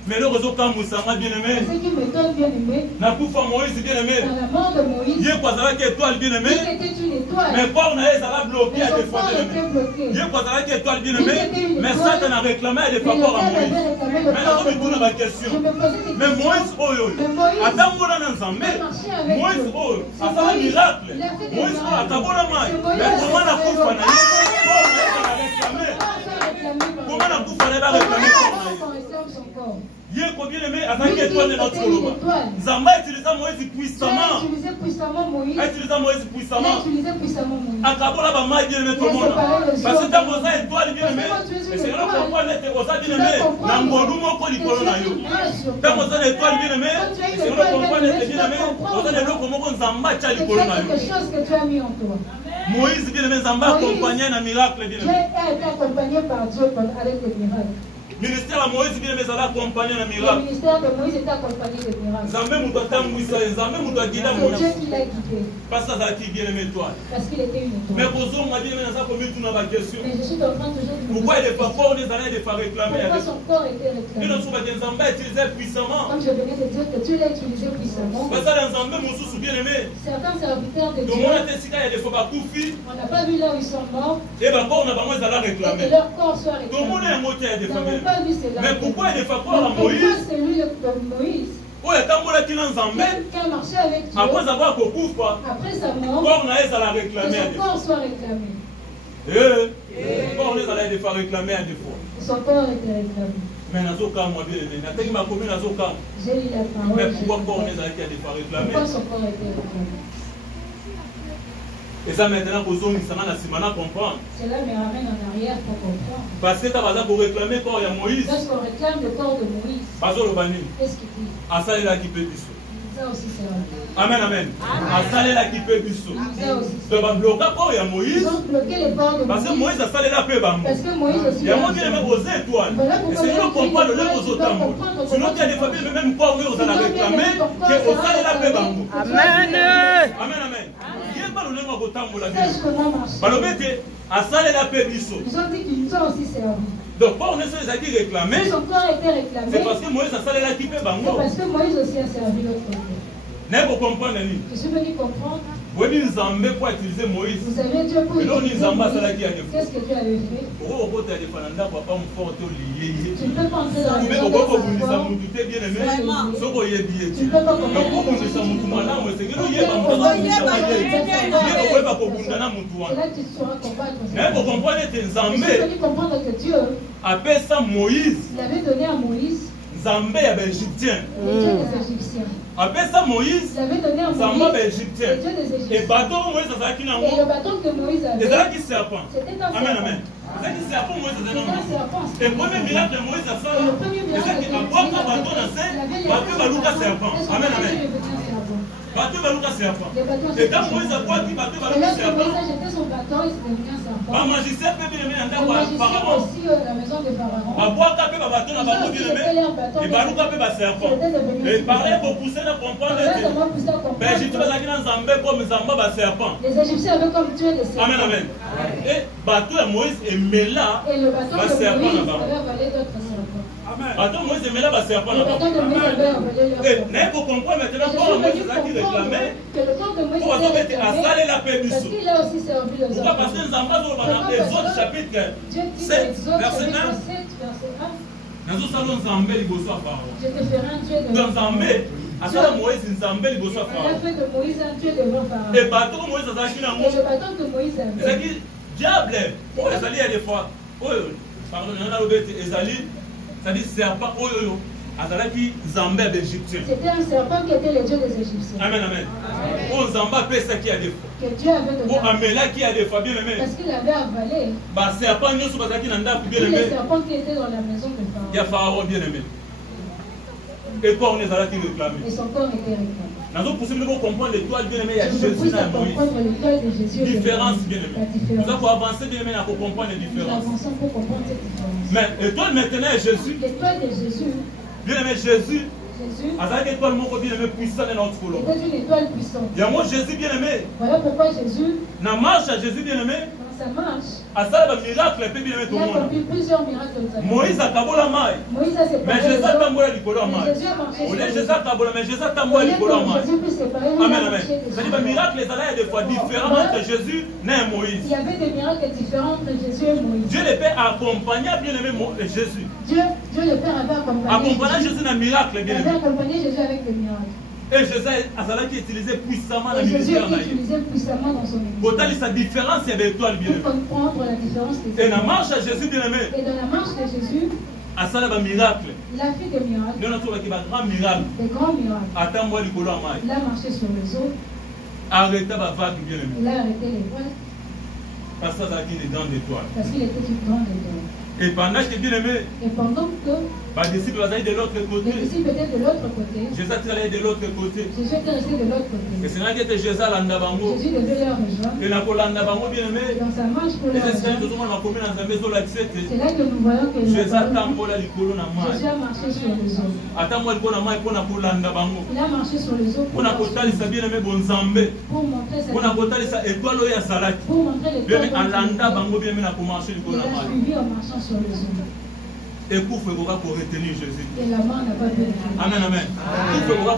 Mais le réseau quand Moussama bien Ce aimé, qui m'étonne, bien aimé, n'a pas fait Moïse bien dans aimé. la mort de Moïse, Il y a quoi ça là qui étoile bien lui aimé. qui était une étoile, Mais quoi on a ça là bloqué mais à des son fois corps bien était aimé. bloqué. Il y a quoi ça là qui étoile bien aimé. Mais Satan a réclamé des Mais le faveurs à peuple Moïse. avait réclamé le Mais corps là, de on me pose la Moïse. question. Je me posais des Mais questions. Moïse, oh yo, Mais Moïse, attends moi dans l'ensemble. Moïse, oh, à ça un miracle. Moïse, oh, à Kabola Maï. Mais comment la coupe on a réclamé? Comment la coupe on a réclamé? Il est bien aimé, à tant qu'étoile de notre Koloba. Zamba utilisa Moïse puissamment. utilisé puissamment Moïse. Utilisa Moïse Il a puissamment. utilisé puissamment Moïse. À Kabola Bama bien aimé tout le monde. Parce que quand vous avez étoile bien aimé, et c'est là qu'on comprend que vous avez bien aimé. Nangolu moko likolo na yo. Quand vous avez étoile bien aimé, c'est là qu'on comprend que bien aimé. Vous avez le comment Zamba tcha C'est likolo na yo. quelque chose que tu as mis en toi. Moïse bien aimé Zamba accompagné un miracle bien Dieu aimé. a été accompagné par Dieu avec des miracles. ministère de Moïse bien mais accompagné un Le miracle. ministère de Moïse était accompagné de miracles. Nzambe muto tambwisa, Nzambe muto akida C'est mona. Dieu qui l'a guidé. Parce que ça qui bien aimé toi. Parce qu'il était une Mais étoile. pour ça, on a bien aimé ça comme tout dans la question. Mais je suis en train toujours de me Pourquoi il poser n'est pas fort, on est allé de faire réclamer pourquoi avec. son corps était Et réclamé. nous sommes Nzambe utilisé puissamment. Comme je venais de dire que Dieu l'a utilisé puissamment. Parce que Nzambe Moussou bien aimé. Certains serviteurs de Donc Dieu, on a testé il y a des fois pas coufi. on n'a pas vu là où ils sont morts Et ben on a pas moins à la et réclamer. que leur corps soit Tout le monde est réclamé. un mot qui a des Nous fois. n'avons pas vu cela. Mais pourquoi il n'est pas fort Mais à pourquoi Moïse? celui de Moïse Oh, il y a tant de qui dans Nzambe. qui a marché avec Dieu Après avoir qu'on couvre, après sa mort, corps on a à la que réclamer à son des corps fois. soit réclamé. Corps on est allé de faire réclamer à des fois. Son corps était réclamé. Mais dans ce cas, moi bien aimé. N'a pas commune dans ce cas. J'ai lu la parole. Mais j'ai pourquoi lu corps on la est allé de faire réclamer? Pourquoi son corps était réclamé? Et ça maintenant pour ça ça na simana comprendre. Cela me ramène en arrière pour comprendre. Parce que tu as pour réclamer corps il y a Moïse. Lorsqu'on réclame le corps de Moïse, Parce que le bani. qu'est-ce qu'il dit? À ça il a qui peut biso. Ça aussi c'est vrai. Amen amen. À ça il a qui peut biso. Ça aussi c'est Donc va bloquer corps il y a Moïse. Ils ont bloqué le corps de Parce que Moïse. Moïse a ça il a peu bambo. Parce que Moïse aussi. Il y a moi qui aime aux étoiles. Et c'est nous comprendre le aux autres. Sinon il y a des familles même corps mais on a réclamé que au ça il a peu bambo. Amen. Amen amen. Il y a pas le nom au tambo la Sache vie. comment marcher. Balobete à ça il a peu biso. Ils ont dit qu'ils nous ont aussi servi. Donc pas on est sur les acquis réclamés. Si son corps était réclamé, C'est parce que Moïse a ça il a qui peut c'est bango. parce que Moïse aussi a servi l'autre côté. N'est pas comprendre ni. Je suis venu comprendre. Oui, Nzambe pour utiliser Moïse. Vous savez, Dieu pour Et là, on utiliser est en bas, Moïse, ça là qui a des fous. qu'est-ce que Dieu avait fait? Pourquoi au côté des fananda papa me fort lié. Tu ne peux pas entrer dans la Mais maison pourquoi de vous sa nous dites bien aimé? Vraiment. Ce qu'on y est bien. Tu ne peux pas Donc comprendre. pourquoi vous nous sommes tout malin, mais c'est que nous y est pas mon temps. Il est pas pour vous donner mon toit. C'est là que tu sauras combattre. Mais pour comprendre que Je suis Nzambe venu comprendre que Dieu, appelle ça Moïse. il avait donné à Moïse Nzambe ya Égyptien. le Dieu des Égyptiens. Appelle ça Moïse. Il avait donné à Nzambe Moïse ya le Égyptien. Dieu des Et Égyptiens. bateau Moïse a qui n'a Et le bâton que Moïse Et avait, c'est là qui serpent. c'était un Amen serpent. amen. C'est qui serpent Moïse a C'était un serpent. Et le premier miracle de Moïse a ça, Et le premier c'est miracle ça qui de apporte Moïse, un bâton dans il avait le bateau va Lucas serpent. Amen, amen. Bateau va Lucas serpent. Et quand Moïse a quoi qui bateau va Et Lucas lorsque Moïse serpent, a jeté son bâton, il s'est devenu un serpent. un magicien peut bien aimer un Le d'abord magicien apparemment. aussi, la maison de Pharaon. Va boire capé va bateau dans bateau bien aimé. Et va Lucas peut va serpent. Et parler pour pousser à comprendre Là, ça que m'a poussé à comprendre ben Jésus va que dire dans Zambé comme Zamba va serpent. les Égyptiens avaient comme tué les serpents. Amen amen. Et bateau de Moïse est mêlé. Et le bâton Va de serpent Moïse là-bas. avait avalé d'autres serpents. Bateau Moïse est mêlé va serpent Le bâton de là-bas. Moïse avait avalé leurs Et serpents. n'est pour comprendre Et maintenant je comment suis Moïse venu a qui comprendre réclamait. que le corps de Moïse Pourquoi ça était fait à réclamé saler la paix du parce sou? qu'il a aussi servi les Pourquoi? Parce que hommes. nous avons dans les autres chapitres. Dieu dit 7, dans Exode verset chapitre 1. 7, verset 1, Nous allons Nzambe liboso à Pharaon. je te ferai un Dieu Dans devant Nzambe, à ça Moïse Nzambe liboso à Il a Pharaon. fait de Moïse un Dieu devant Pharaon. Et bateau Moïse a qui na Et le bâton que Moïse C'est avait, qui diable. Oh ezali il y a des fois. Oh pardon, on a l'obété ezali. Ça dit serpent oh yo. Azalaki Nzambe d'Égyptien. c'était un serpent qui était le Dieu des Égyptiens. Amen amen. Oh Nzamba paix ça qui a des fois. Que Dieu avait donné. Oh Amela qui a des fois bien aimé. Parce qu'il avait avalé Bah serpent nous sur bazaki nanda bien tous les aimé. serpents qui étaient dans la maison de Il y a Pharaon. Pharaon bien aimé. Et quoi on est allé réclamer. Et son corps était réclamé. Nous avons possible de comprendre l'étoile bien aimée, il y a Je vous Jésus pousse à et Moïse. comprendre l'étoile de Jésus. et de Différence Moïse. bien La aimée. Nous différence. avons avancé bien aimé pour comprendre les Nous différences. avançons pour comprendre cette différence. Mais l'étoile maintenant est Jésus. L'étoile de Jésus, Bien aimé Jésus. Jésus Avec l'étoile mon bien aimé puissant dans notre colonne. était une étoile puissante. Il y a moi Jésus bien aimé. Voilà pourquoi Jésus, Dans la marche à Jésus bien aimé. dans sa marche, À ça le miracle et puis bien aimé tout il le a monde. accompli plusieurs miracles. de sa vie. Moïse a kabola maille. Moïse a séparé Mais les Jésus a eaux. tambola likolo Mais maille. Jésus a marché Au sur lieu les Jésus eaux. a kabola mais Jésus a Au tambola lieu likolo que maille. Jésus puisse séparer, lui, il Amen a amen. marché dessus. C'est-à-dire que miracle les allaient des fois différents entre Jésus et Moïse. Il y avait des miracles différents entre Jésus et Moïse. Dieu le Père accompagna bien aimé Jésus. Dieu le Père avait accompagné Accompagna Jésus dans le miracle Il bien avait aimé. accompagné Jésus avec des miracles. Et Jésus a utilisé puissamment la Et Jésus ministère. a utilisé puissamment dans son Pourtant, ministère. sa différence, il y avait étoile bien Pour aimé. comprendre la différence des Et dans la étoiles. marche à Jésus bien aimé, Et dans la marche de Jésus, à ça, il y a un miracle. il a fait des miracles, Nous avons un grand miracle. des grands miracles. Attends-moi le colon à maille. Il a marché sur les eaux, Arrêtez la vague bien aimé. il a arrêté les vagues Parce que ça, c'est une grande étoile. parce qu'il était une grande étoile. Et pendant que bien aimé, Et pendant que Les disciples étaient de l'autre côté. Jésus allait de l'autre côté. Jésus était resté de l'autre côté. Et c'est là que Jésus allait bango. Jésus devait leur rejoindre. Et na kolanda bango bien aimé. Dans sa marche pour leur rejoindre. C'est là que nous voyons que Jésus a marché sur les eaux. Il a marché sur les eaux pour montrer sa étoile ya salaki. Pour montrer les bien alanda bango bien na commencer il a suivi en marchant sur les eaux. Et pour retenir Jésus. Et la mort n'a pas pu retenir. Amen, amen.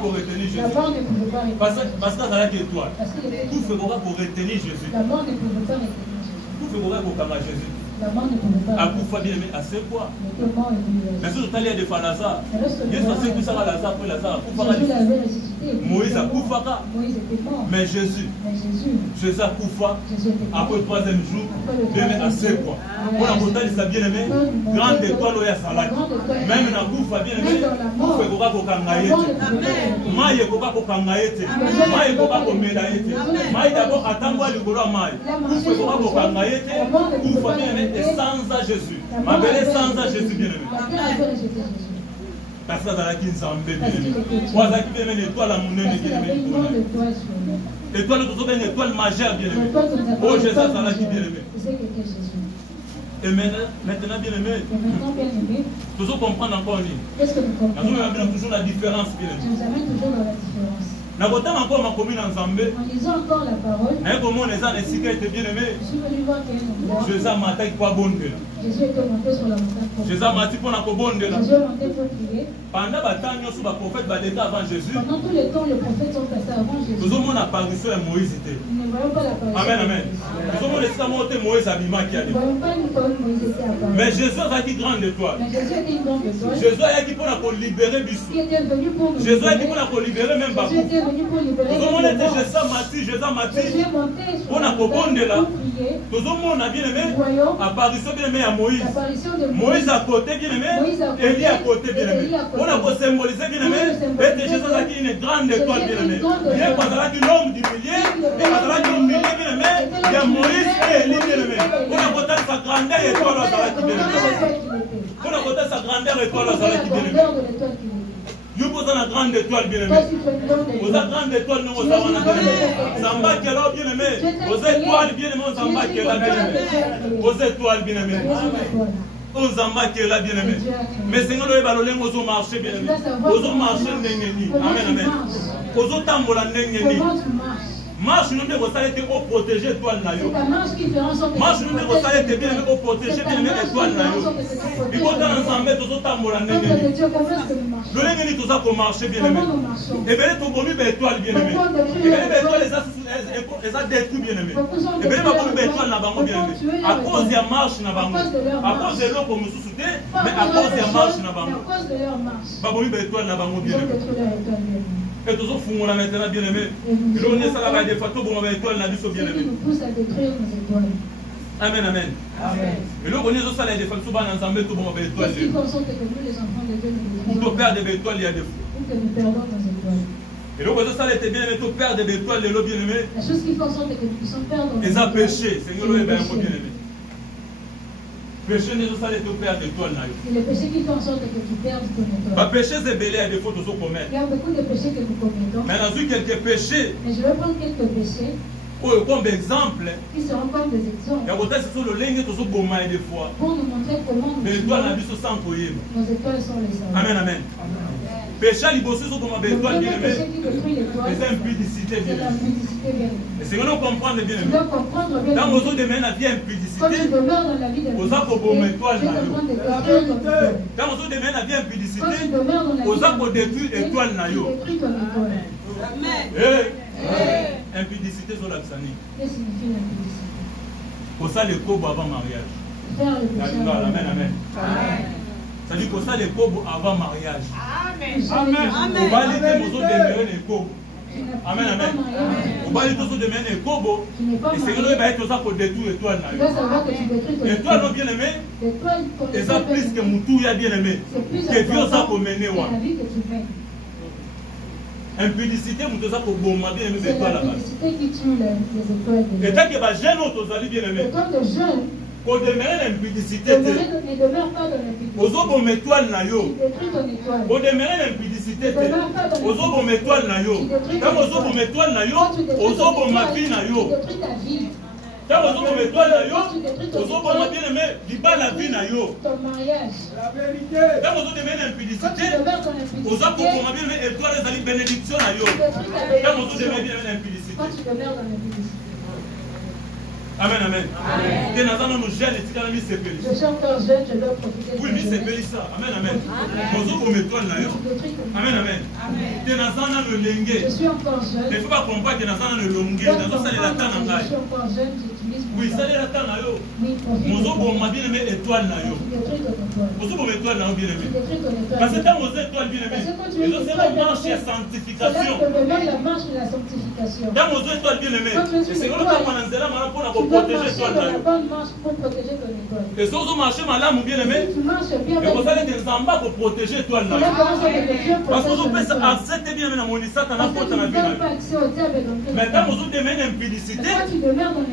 Pour retenir Jésus. La mort ne pouvait pas retenir. Parce que ça étoile. Pour retenir Jésus. La mort ne pouvait pas retenir Jésus. Jésus. La mort ne pouvait pas retenir. Bien aimé, à ce quoi? Mais si tu as des fois Lazare, Jésus l'avait ressuscité. Moïse a koufaka. Moïse était mort. Mais Jésus a koufa. Après le troisième jour, bien aimé, à ce quoi? Pour la montagne, ça bien aimé, grande étoile au Yasalaki. Même dans Koufa, bien aimé, Koufa Koka Kokangaïete. Maïe Koka Kokangaïete. Maïe Koka Komedaïete. Maïe d'abord attends-moi le Kola Maïe. Koufa Koka Kokangaïete. Koufa bien aimé, et sans à Jésus. Ma belle sans à Jésus bien aimé. Parce que ça a été Nzambé bien aimé. Trois acquis bien aimé, étoile à mon nez bien aimé. Étoile, une étoile majeure bien aimé. Oh Jésus, ça a été bien aimé. Et maintenant, bien aimé, toujours comprendre encore une. Qu'est-ce que nous comprenons? Toujours la différence, bien aimé. Nous amène toujours dans la différence. En lisant encore la parole, je suis venu voir qu'il y a un Jésus était monté sur la montagne. Jésus est monté pour prier. Pendant Jésus, pendant tout le temps, les prophètes sont passés avant Jésus. Nous ne voyons pas l'apparition. Amen, amen. Nous voyons Moïse était apparu. Mais Jésus a dit grande étoile. Jésus a dit pour libérer Bissou. Jésus a dit pour libérer même Bakou. Nous avons été Jésus on a compris là. Nous avons bien aimé apparition bien aimé à Moïse. Moïse à côté bien aimé, Élie à côté bien aimé. On a symbolisé bien aimé, et Jésus a dit une grande étoile bien aimé. Il y a l'homme du millier, et il millier bien aimé, il y a Moïse et Élie bien aimé. On a côté sa grandeur étoile à Zalaki bien aimé. On a côté sa grandeur étoile à Zalaki bien aimé. Vous posez la grande étoile bien aimé. Vous avez la grande étoile, nous vous avons la bien aimé. Zamba qui est là bien aimé. Vos étoiles bien aimé, Zamba qui est là bien aimé. Vos étoiles bien aimé. Aux Zamba qui est là bien aimé. Mais Seigneur, le ballon, vous ont marché bien aimé. Vous ont marché n'engeni. Amen, amen. Vous ont tambola n'engeni. Marche nous devons s'arrêter pour protéger l'étoile naïo. Marche nous devons s'arrêter bien pour protéger bien l'étoile naïo. Il faut ensemble tous autant mola n'engeni. Le n'engeni tout ça pour marcher bien aimé. Et bien tout bon l'étoile bien aimé. Et bien l'étoile les a détruit bien aimé. Et bien ma bonne étoile n'a pas bien aimé. À cause de la marche n'a pas. À cause de l'eau comme nous soutenons, mais à cause de la marche n'a pas. À cause de leur marche. Ma bonne étoile n'a pas bien aimé. Et toujours fou la maintenant bien aimé. Et l'on est ça là des photos pour ma étoile n'a pas bien aimé. Amen, amen. Et l'on connaît ça les défauts souvent ensemble tout bon ma étoile. Pour perdre des étoiles il y a des fous. Et l'on connaît ça les bien aimé tout perdre des étoiles les bien aimé. La chose qui fait en sorte que nous puissions perdre. Les a péché, Seigneur le bien aimé. Péché n'est pas les tout perdre d'étoile là. C'est le péché qui fait en sorte que tu perds ton étoile. Ma péché c'est belé à défaut de ce commettre. Il y a beaucoup de péchés que nous commettons. Mais dans quelques péchés. Mais je vais prendre quelques péchés. Comme exemple. Qui seront comme des exemples. Il y a peut-être sur le lingue tout ce bomba des fois. Pour nous montrer comment nous. Mais l'étoile n'a vu ce sang pour y. Nos étoiles sont les saints. Amen, amen. Péché à l'ibossu sur comment l'étoile bien aimé. Les impudicités bien aimé. Et c'est que nous comprenons bien aimé. Dans vos autres domaines, la vie impudicité. Quand tu demeures dans la vie de aux apôtres pour étoile là. Dans vos autres domaines, la vie impudicité. Aux apôtres détruire étoile là. Amen. Impudicité sur l'accent. Qu'est-ce que signifie l'impudicité? Pour ça, les cobos avant mariage. Amen, amen. Ça dit pour ça, les cobos avant mariage. Amen. Amen. On va aller de nos autres demeurer les cobos. Amen, amen. On va aller tous de mener les cobos. Et c'est que nous va être ça pour détruire l'étoile. L'étoile non bien aimé. Et ça plus que Moutou a bien aimé. Que Dieu ça pour mener. Impudicité, Moutou ça pour bombarder bien aimé l'étoile là-bas. L'impudicité qui tue les étoiles. Et tant que les jeunes ont bien aimé. Et quand les jeunes Pour demeurer l'impudicité. Ne demeure pas dans l'impudicité. Ozobo étoile na yo. Tu détruis ton étoile. Pour demeurer l'impudicité. Ne demeure pas dans Ozobo étoile na yo. Quand ozobo étoile na yo, ozobo ma vie na yo. Tu détruis ta vie. Quand ozobo étoile na yo, ozobo ma bien aimé, liba la vie na yo. Ton mariage. La vérité. Quand ozobo demeurer Quand tu l'impudicité, demeures dans l'impudicité. ozobo ma bien aimé, étoile ezali bénédiction na yo. Tu détruis ta Quand ozobo demeurer bénédiction. l'impudicité. Quand tu demeures dans l'impudicité. Amen, amen. T'es dans un gène et tu as mis ses pélis. Je suis encore jeune, je dois profiter de Oui, mis ses pélis ça. Amen, amen. Ozobo étoile na yo. Amen, amen. T'es dans un le lengue. Je suis encore jeune. Il ne faut pas comprendre que dans un le longue, dans un salé la tanne en Je suis encore jeune, j'utilise mon oui, temps. salé la tanne na yo. Oui, profite. Ozobo ma bien aimé étoile na yo. Tu détruis ton étoile. Ozobo étoile na yo bien Tu aimé. détruis ton étoile. Parce que dans vos étoiles bien aimé, ils ont cette marche et C'est là sanctification. que demande la marche de la sanctification. Dans vos étoiles bien aimé, et c'est comme ça qu'on a zéla pour Tu dois protéger marcher étoile dans na la yo. bonne marche pour protéger ton étoile. Et si vous marchez malamu bien aimé, Tu marches bien et vous allez des embats pour protéger étoile na C'est là yo. comment ça que Dieu Parce que protège vous ton faites ça, étoile. acceptez bien aimé dans mon lissat, dans la Parce que porte tu dans la ne vie na donnes pas yo. accès au diable et donc Mais dans vos domaines d'impudicité, quand tu demeures dans vous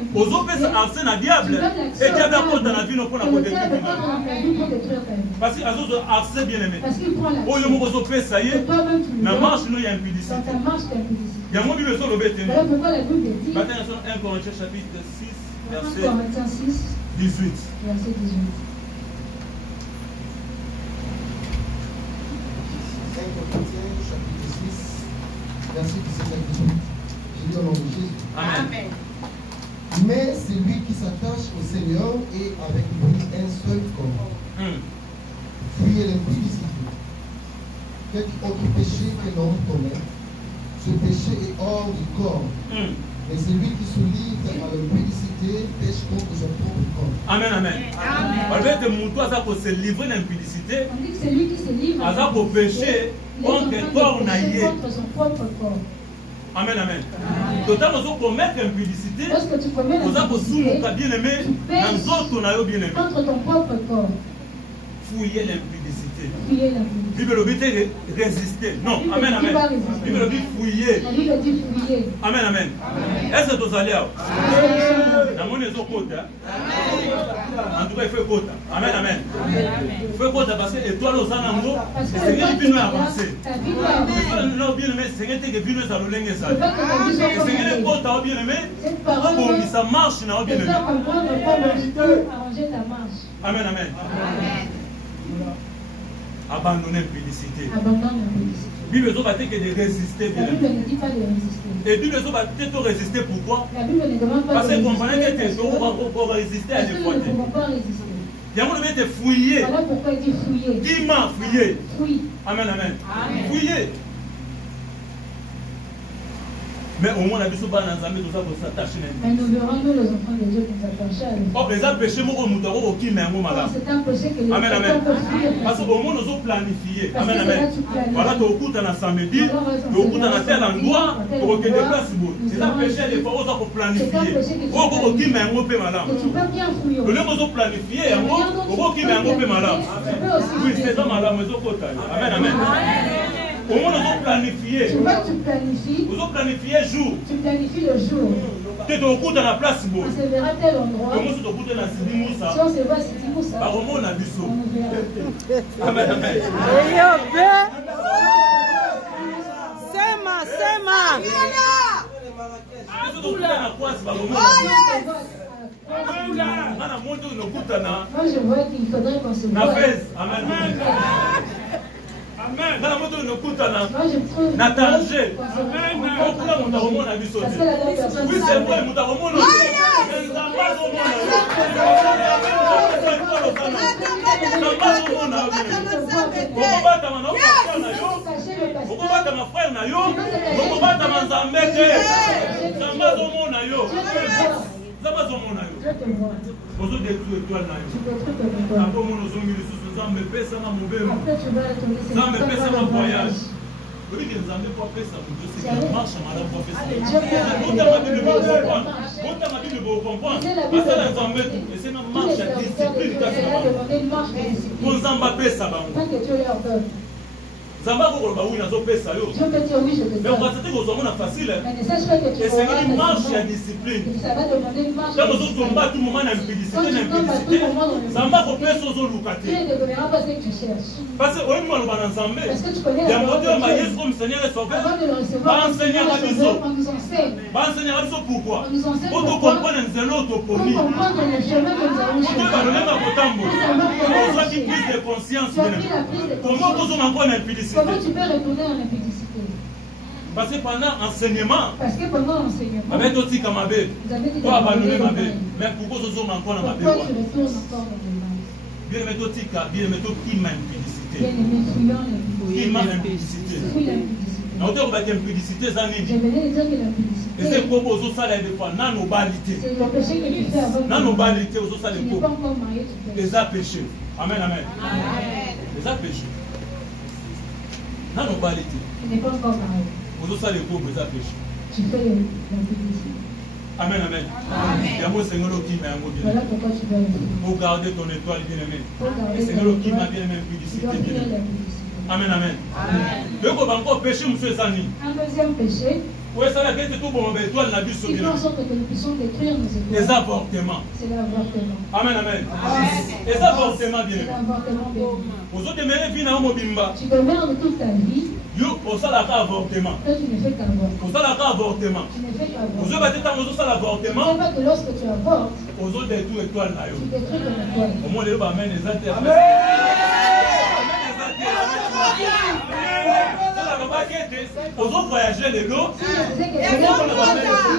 faites ça, acceptez na diable, et diable apporte dans la vie, non pour la le protéger. diable entre dans ta vie pour détruire ta vie. Parce que acceptez bien aimé. Parce qu'il prend Oh, l'action. vous faites ça y Et est, toi-même tu le la donnes. marche, il y a Dans impudicité. ta marche, tu as impudicité. Il y a mon Bible sur le bêtement. Voilà pourquoi la Bible dit, Maintenant, 1 Corinthiens chapitre 6, 1 verset Corinthiens 6, 18. verset 18. 1 Corinthiens, chapitre 6, verset 17 à 18. Je lis au nom de Jésus. Amen. Mais celui qui s'attache au Seigneur est avec lui un seul corps. Fuyez l'impudicité. Quelque autre péché que l'homme commet, ce péché est hors du corps. Mais celui qui se livre à l'impudicité pêche contre son propre corps. Amen, amen. On va dire mon toit, ça pour se livrer d'impudicité. On dit que c'est lui qui se livre À ça pour pécher contre corps naïe. contre son propre corps. Amen, amen. Total, nous allons commettre l'impudicité. Lorsque tu commets Nous allons soumettre l'impudicité bien aimé. Dans autres, on a bien aimé. contre ton propre corps, Fouiller l'impudicité. fuyez l'impudicité. Bible le but est résister. Non, amen, amen. Bible le but fouiller. La Bible dit fuyez. Amen, amen. Est-ce que tu as allé dans mon maison côte? En tout cas, il faut côte. Amen, amen. Il faut côte parce que étoile aux anango, Parce que c'est le ce fait qui vient avancer. ta vie doit avancer. Non, bien aimé, c'est ce qui vient à l'olenge ça. Le fait que ta vie soit Et c'est ce qui est comme côte, bien aimé. cette parole Bon, doit ça marche, non, te bien aimé. faire comprendre comment tu peux arranger ta marche. Amen, amen. Abandonner l'impudicité. Abandonne l'impudicité. Bible va dire que de résister, La bien Bible aimé. ne dit pas de résister. Et Bible va dire de résister pourquoi? La Bible ne demande pas Parce de que résister. comprenez que tu es résister à Parce que nous ne l'effort. pouvons pas résister. Il y a un moment de fouiller. Voilà pourquoi il dit fouiller. Qui m'a fouillé? Fouille. Amen, amen. Fouiller. Mais au moins, on a vu ce bas dans Zambie, tout ça pour s'attacher. Mais nous verrons, nous, les enfants de Dieu, qui nous attachons à lui. Oh, les péchés, moi, au moutaro, au qui m'a un malade. C'est un péché que les Amen, amen. personnes peuvent fuir. Parce qu'au moins, nous avons planifié. Parce Amen, que c'est là amen. que tu planifies. Voilà, tu as au coup, tu as samedi, tu as au coup, tu as tel endroit, pour que tu déplaces. C'est un péché, des fois, on a planifié. Au qui m'a un peu malade. Et tu peux bien fouiller. Le lieu où planifié, au qui m'a un peu malade. Oui, c'est ça, malade, mais au côté. Amen, amen. Au moins, nous avons planifié. Tu vois, tu planifies. Nous avons planifié jour. Tu planifies le jour. Tu es au coup dans la place. On se verra tel endroit. Comment tu te coup dans la Sidi Si Moussa? on se voit, c'est tout ça. Par moment, on a vu ça. On nous verra. Amen, amen. Sema, sema. Tu te coup dans la place, par moment. On a monté une coutana. Moi, je vois qu'il faudrait qu'on se Na voit. fez. Amen. Amen. On a monté une coutana. Moi, je trouve Na danger. qu'on se voit. Au là, on a vraiment on a vu ça. Parce que la bonne personne Oui, c'est vrai, on a vraiment on a vu okobata na frère na yo okobata na nzambe te nzambe azomona yo nzambe azomona yo Je te vois. ozodétruire étoile na Tu yo détruis ton étoile. akomona ozongi lisusu nzambe epesanga mobemo Après, tu vas retourner. C'est nzambe pas epesanga le voyage oyebike nzambe po apesa moto c'est marche malamu po apesa Dieu peut botanga bible faire bocomprendre botanga bible bocomprendre basala nzambe tu esena marche ya discipline kasi na bango demander une marche de discipline. po nzambe apesa bango Afin que Dieu leur donne. Zamba ko ba oui nazo pesa yo. Dieu peut dire oui, je te Mais on donne. va te dire que c'est facile. Mais ne sache pas que tu Et c'est auras une marche facilement. à discipline. Ça va demander une marche. Quand nous autres tombons à tout moment dans l'impudicité, Zamba ko pesa zo Tu lukate. ne deviendras pas ce que tu cherches. Parce que oui moi on ensemble. Parce que tu connais Il y a la mon parole Dieu de ma Dieu. Yesu comme Seigneur et Sauveur. Avant de le recevoir, Ba enseigner à biso. on nous enseigne. Ba enseigner à biso pourquoi? On nous enseigne Pour pourquoi. comprendre nzelo to Pour poni. comprendre le chemin que nous avons Pour choisi. ba longa kotambo. On soit qui prise de conscience. Tu as pris la prise de Comment conscience. vous encore l'impudicité? Comment tu peux retourner en impudicité? Parce que pendant l'enseignement, Parce que pendant l'enseignement, avec aussi comme Mabé, vous avez dit toi abandonner Mabé, de mais pourquoi ce sont encore dans Mabé? pourquoi tu retournes encore dans le mal? Bien aimé Totika, bien aimé qui m'a Bien impudicité. aimé, fuyons l'impudicité. Qui m'a impudicité. Fuis l'impudicité. Na auteur ba impudicité Je zanini. venais de dire que Et c'est l'impudicité, comme aux autres des fois nano balité. c'est le péché que tu fais avant Nano de balité aux autres tu des n'es fois. pas encore marié, tu fais. Les a péché. Amen amen. Les a péché. Nano balité. Tu n'es pas encore marié. Aux autres des pauvres les a péché. Tu fais l'impudicité. Amen amen. Il y a moi Seigneur qui m'a bien. Voilà pourquoi tu dois le faire. Pour garder ton étoile bien aimé. Pour garder Et ton Seigneur qui étoile, m'a bien aimé tu impudicité dois bien fuir aimé. l'impudicité. Amen, amen. Le ko banko péché monsieur Zani. Un deuxième péché, Ouais, ça la quête tout bon ben toi la biso il fait bien. en sorte que nous puissions détruire nos Les étoiles. avortements. C'est l'avortement. Amen, amen. Les avortements bien. C'est l'avortement béni. Aux autres mais vie na mobimba. Tu demeures toute ta vie, Yo au ça la avortement. toi tu ne fais qu'avorter. Au ça la avortement. Tu ne fais Aux qu'avorter. autres battre tant aux ça Tu l'avortement. ne sais pas que lorsque tu avortes, Aux autres des tout étoile là yo. tu détruis ton étoile. Au moins les ba men les ater. Amen. Aux autres voyager les lots. Si je disais que tu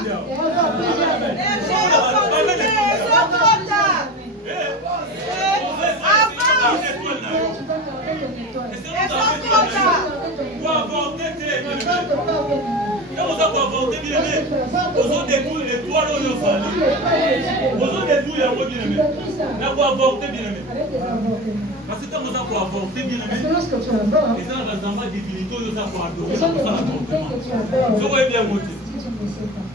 Parce que quand vous avez avorté bien Parce que aimé, lorsque tu avortes, et ça dans un endroit divinité, vous avez adoré ce sont des dans ça divinités l'avortement. que tu adores. Je vois bien monter. Si tu ne le sais pas.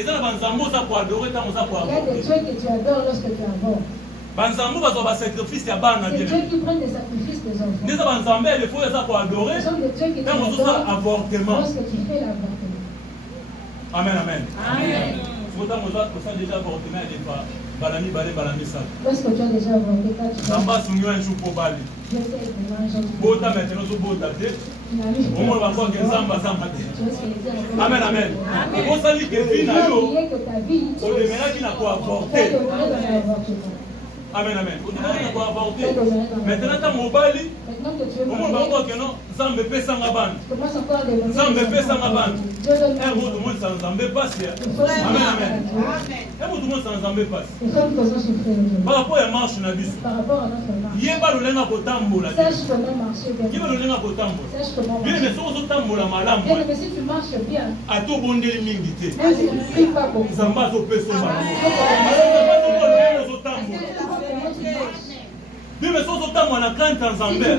Et ça dans un mot ça pour adorer, quand vous avez Il y a des avorté. dieux que tu adores lorsque tu avortes. Banzambo bazwa sacrifice ya bana C'est bien Dieu aimé. qui prend des sacrifices des enfants. Neza banzambe il faut ça pour adorer. Ce sont des dieux que tu Quand vous avez adores avortement. lorsque tu fais l'avortement. Amen amen. Amen. Faut tant vous avez déjà avortement des fois. Balami balé balami ça. Lorsque tu as déjà avorté, quand tu fais Namba sunyo un chou pour bali. Dieu t'aide vraiment, Jean. Bota maintenant so bota te. Au moins va voir que zamba zamba te. Amen amen. Pour ça dit que vie na yo. On demandera qui n'a pas avorté. Amen, amen. Vous devez pas avorter. Maintenant, quand vous parlez, vous ne pouvez pas que non, ça me fait sans la bande. Ça me fait sans la bande. Un mot de monde sans zambé passe. Amen, amen. Un mot de monde sans zambé passe. Par rapport à marche na biso. Il y a pas le lenga potambo là. Sache comment marcher bien. Qui va le lenga potambo? Sache comment Bien, marcher. mais si vous tambo la malam. Bien, mais si tu marches bien, À tout bon délire mingité. même si tu ne pries pas beaucoup, Zamba zo peso malam. Bien, mais si vous tambo na crainte en zambé.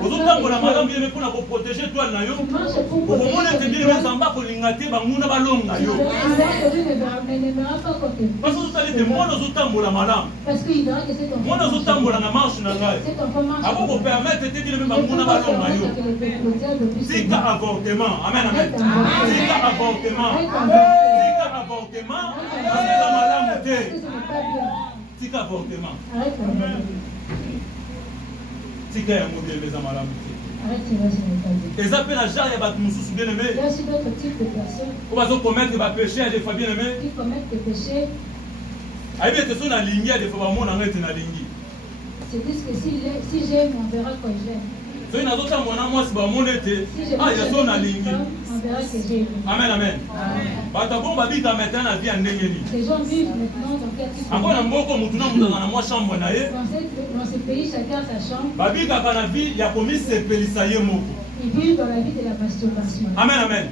Vous tambo la malam bien pour la protéger toi na yo. tu marches pour Au moment où tu dis protéger que Zamba kolingate banguna balonga yo. Parce que vous allez te moi nous tambola malam. Parce qu'il verra que c'est ton Moi nous tambola na marche na ngai. C'est ton enfant marche. Avant qu'on permette de dire même banguna balonga yo. C'est qu'un avortement. Amen amen. C'est qu'un avortement. C'est qu'un avortement. Parce que la malam était. C'est qu'un avortement. Arrête, C'est qu'un modèle de malam. arrête, c'est vrai, ce n'est pas bien. Et ça peut la jarre et battre mususu bien Il y aimé. a aussi d'autres types de personnes On va se commettre des péchés des fois bien aimé. qui commettent des péchés. Aïe bien que son aligné des fois mon arrête na lingi. Se disent que si j'aime, on verra que j'aime. So ina zota mwana mwasi ba monete. Si je Ah ya so na m'aime, lingi. on verra que j'ai aimé. Amen amen. Bata bomba bita maintenant na vie ndenge ni. Les gens vivent maintenant dans quel type de Akona vie? mboko mutu na mutu na mwa chambre na ye. Dans ce pays, chacun a sa chambre. Babika kana vie ya komisepelisa ye moko. Ils vivent dans la vie de la masturbation. Amen amen.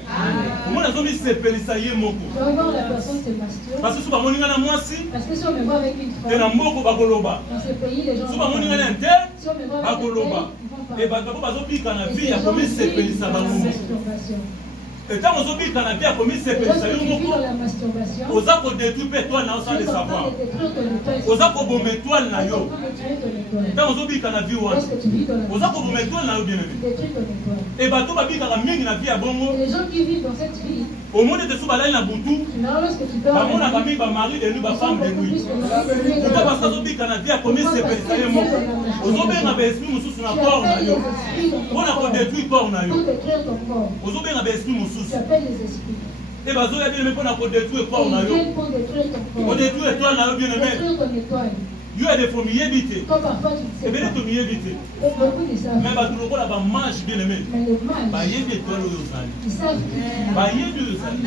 Omona zo misepelisa ye moko. Je vais voir la personne se masturbe. Parce que soba moninga na mwasi Parce que si on me voit avec une te na femme, mboko bakoloba. dans ce pays, les gens Soba vont moninga na parler. inter Si on me voit avec une bakoloba. femme, ils vont Et parler. bato bazobika na Et vie ces ya gens vivent komisepelisa dans la bango. masturbation. Et tant que vous avez dans la vie, comme il s'est fait, ça y est, la masturbation. vous avez détruit toi sans le savoir. Vous avez bombé toi na yo. Tant que vous avez dans la vie, vous avez bombé toi na yo bien aimé. Et bah tout va bien dans la mine la vie à bongo. Les gens qui vivent dans cette vie. Au monde de Soubalay na Boutou. Lorsque tu dors. Maman a famille, ma mari de nous, ma femme de nuit. Pourquoi parce que vous avez dans la vie à comme il s'est fait, ça y est, mon. Vous avez un esprit sous na corps na yo. On a détruit corps na yo. Vous avez un esprit sous. Tu appelles les esprits. Et bah, vous avez bien aimé pour détruire quoi on a eu. On détruit toi, on a eu bien aimé. Il y a des familles évitées. Et bien, des familles évitées. Mais bah, tout le monde a mange bien aimé. Bah, il y a des toiles au sali. Bah, il y a des sali.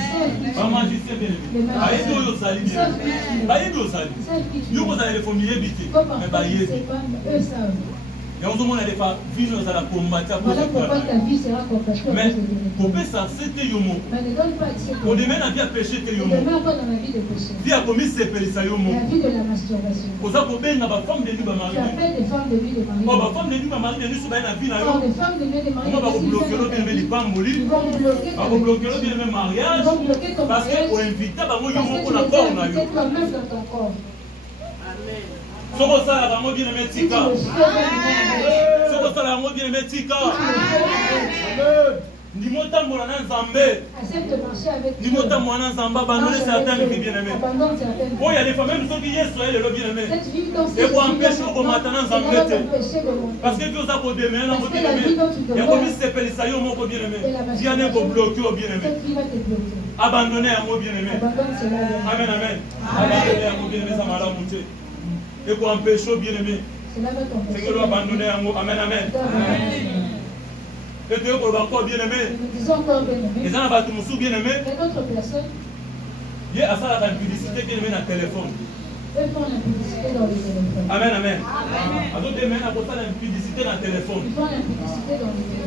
Bah, magicien bien aimé. Bah, il y a des sali bien aimé. Bah, il y a des sali. Vous avez des familles évitées. Mais bah, il y a des. Et on demande à des femmes, vie nous allons combattre pour ta vie sera combattue. Mais pour ça, c'était yomo. On demande à bien pécher tes yomo. Vie a commis ces péchés yomo. La vie de la masturbation. Aux apôtres, ma femme de nous, ma mari. Tu appelles des femmes de vie de mari. Oh, ma femme de nous, ma mari, de nous, sur la vie là. Des femmes de vie de mari. On va bloquer l'autre, mais il pas mourir. On va bloquer l'autre, mais mariage. Parce qu'on invite à moi yomo pour la corps là. C'est toi-même dans ton corps. Soko sala bango bien aimé tika. Soko sala bango bien aimé tika. Ni mota mona na Nzambe. Accepte de marcher avec Ni mota mona Nzamba abandonner certaines vies bien aimées. Oh, il y a des femmes même ceux qui y sont le bien aimé. Et pour empêcher au matin Nzambe te. Parce que vous avez des mains dans bien aimé. Il y a comme c'est pelé ça yo moko bien aimé. Il y en a pour bloquer au bien aimé. Abandonner à moi bien aimé. Amen amen. Abandonner à moi bien aimé ça m'a la montée. Et pour empêcher au bien-aimé, c'est que l'on abandonne un mot. Amen, amen. Et tu es encore bien-aimé. Et ça n'a pas tout le bien-aimé. Il y a ça la publicité qui est dans le téléphone. Amen, amen. Alors, demain, on a la publicité dans le téléphone.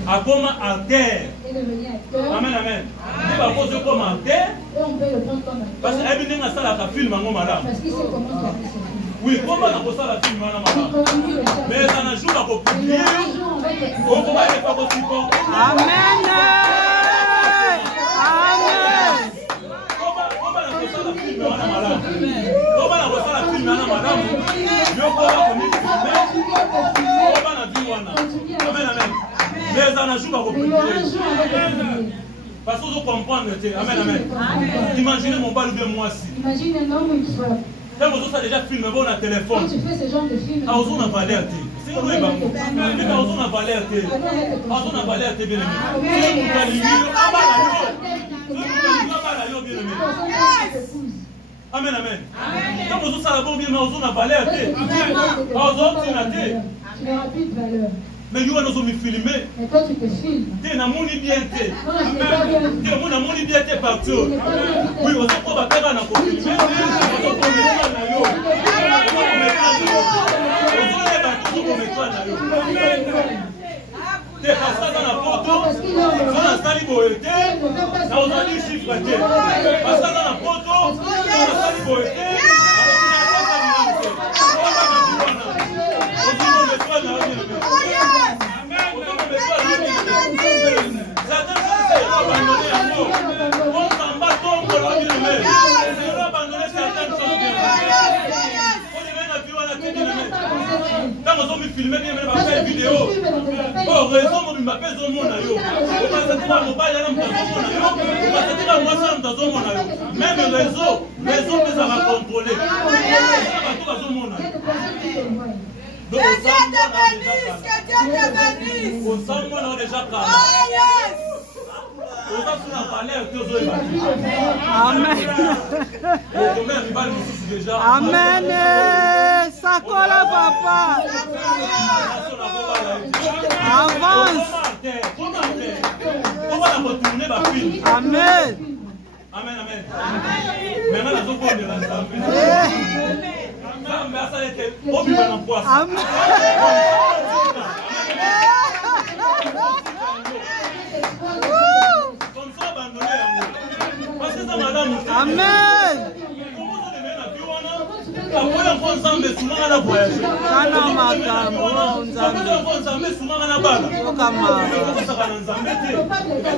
À comment à terre. Amen, amen. Il va poser comme à terre. Parce qu'il y a une salle à film en malade. Oui, comment on a ça la film en malade. Mais ça n'a joué à publier. On va aller pas aussi fort. Amen. Amen. Comment on a ça la film en malade. Comment on a ça la film en malade. Je crois qu'on est filmé. Comment on a vu on Amen, amen. Mais ça n'a joué à publier. Parce que vous comprenez, amen, amen. Imaginez mon bal ou bien moi aussi. Imagine un homme ou une femme. Quand vous avez déjà filmé bon téléphone, quand tu fais ce genre de film, on a valeur. C'est nous les bambous. On a valeur. On a valeur bien aimé. Amen, amen. Quand vous avez bon bien, on a valeur. Tu n'auras plus de valeur. Mais nous allons nous filmer. Mais toi tu te filmes. Tu n'as mon bien. Tu n'as mon bien partout. Oui, on sait qu'on va faire un filmer. Tu es passé dans la photo, dans la salle boété, dans la chiffre. Passé dans la photo, dans la salle boété. Quand on a filmé bien, on va faire une vidéo. Oh, raison, on m'a fait son monde. On va se dire, on va aller dans mon monde. Même réseau que ça va contrôler. Donc, que Dieu te bénisse. Au sang, on a déjà parlé. Amen. Amen. Sakola papa. Avance. Amen. Amen, amen. Maintenant, la zone de la salle. Amen. Amen. Apoya kwa nzambe sunanga na voyage. Sana makambo nzambe. Apoya kwa nzambe sunanga na bala. Okama. Ko saka na nzambe te.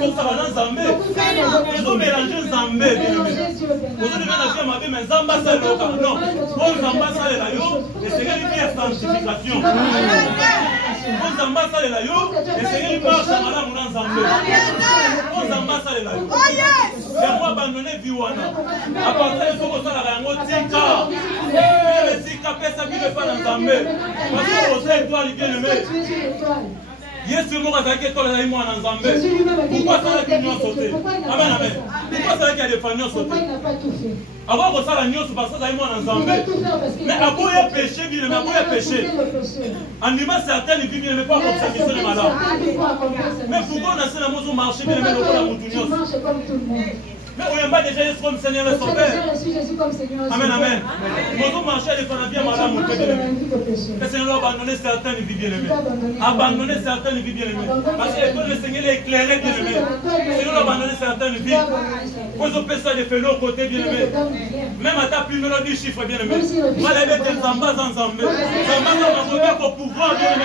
Ko saka na nzambe. Ko mélanger nzambe. Ko zo na kia mabe mais nzamba ça le ka. Non. Ko nzamba ça le la yo, et c'est une pièce sanctification. Ko nzamba ça le la yo, et c'est une marche à la muna nzambe. Ko nzamba ça le la yo. Et moi abandonner viwana. À partir de ce que ça la yango tika. Le tika pesa bi le fa na nzambe. Parce que vous êtes toi bien aimé. Yesu mo ka zaki to la moi na nzambe. Pourquoi ça la kinyo sauté? Amen amen. Pourquoi ça la des fanyo sauté? Avant que ça la nyo parce que ça moi na nzambe. Mais après il péché bien mais après il péché. Anima certaines vie bien mais pas comme ça qui sont malades. Mais pourquoi on a ça mozo marché bien mais le la mutunyo. Mais on n'a pas déjà Jésus comme Seigneur et son Père. Amen, amen. Quand on marche, les femmes bien madame, le Seigneur a abandonné certaines vies bien aimées. Abandonné certaines vies bien aimées. Parce que le Seigneur est éclairé bien aimé. Le Seigneur a abandonné certaines vies. Quand on peut ça, de faire l'autre côté bien aimé. Même à ta plus mélodie chiffre bien aimé. Voilà, il y a des zambas ensemble. Zambas ensemble pour pouvoir bien aimé.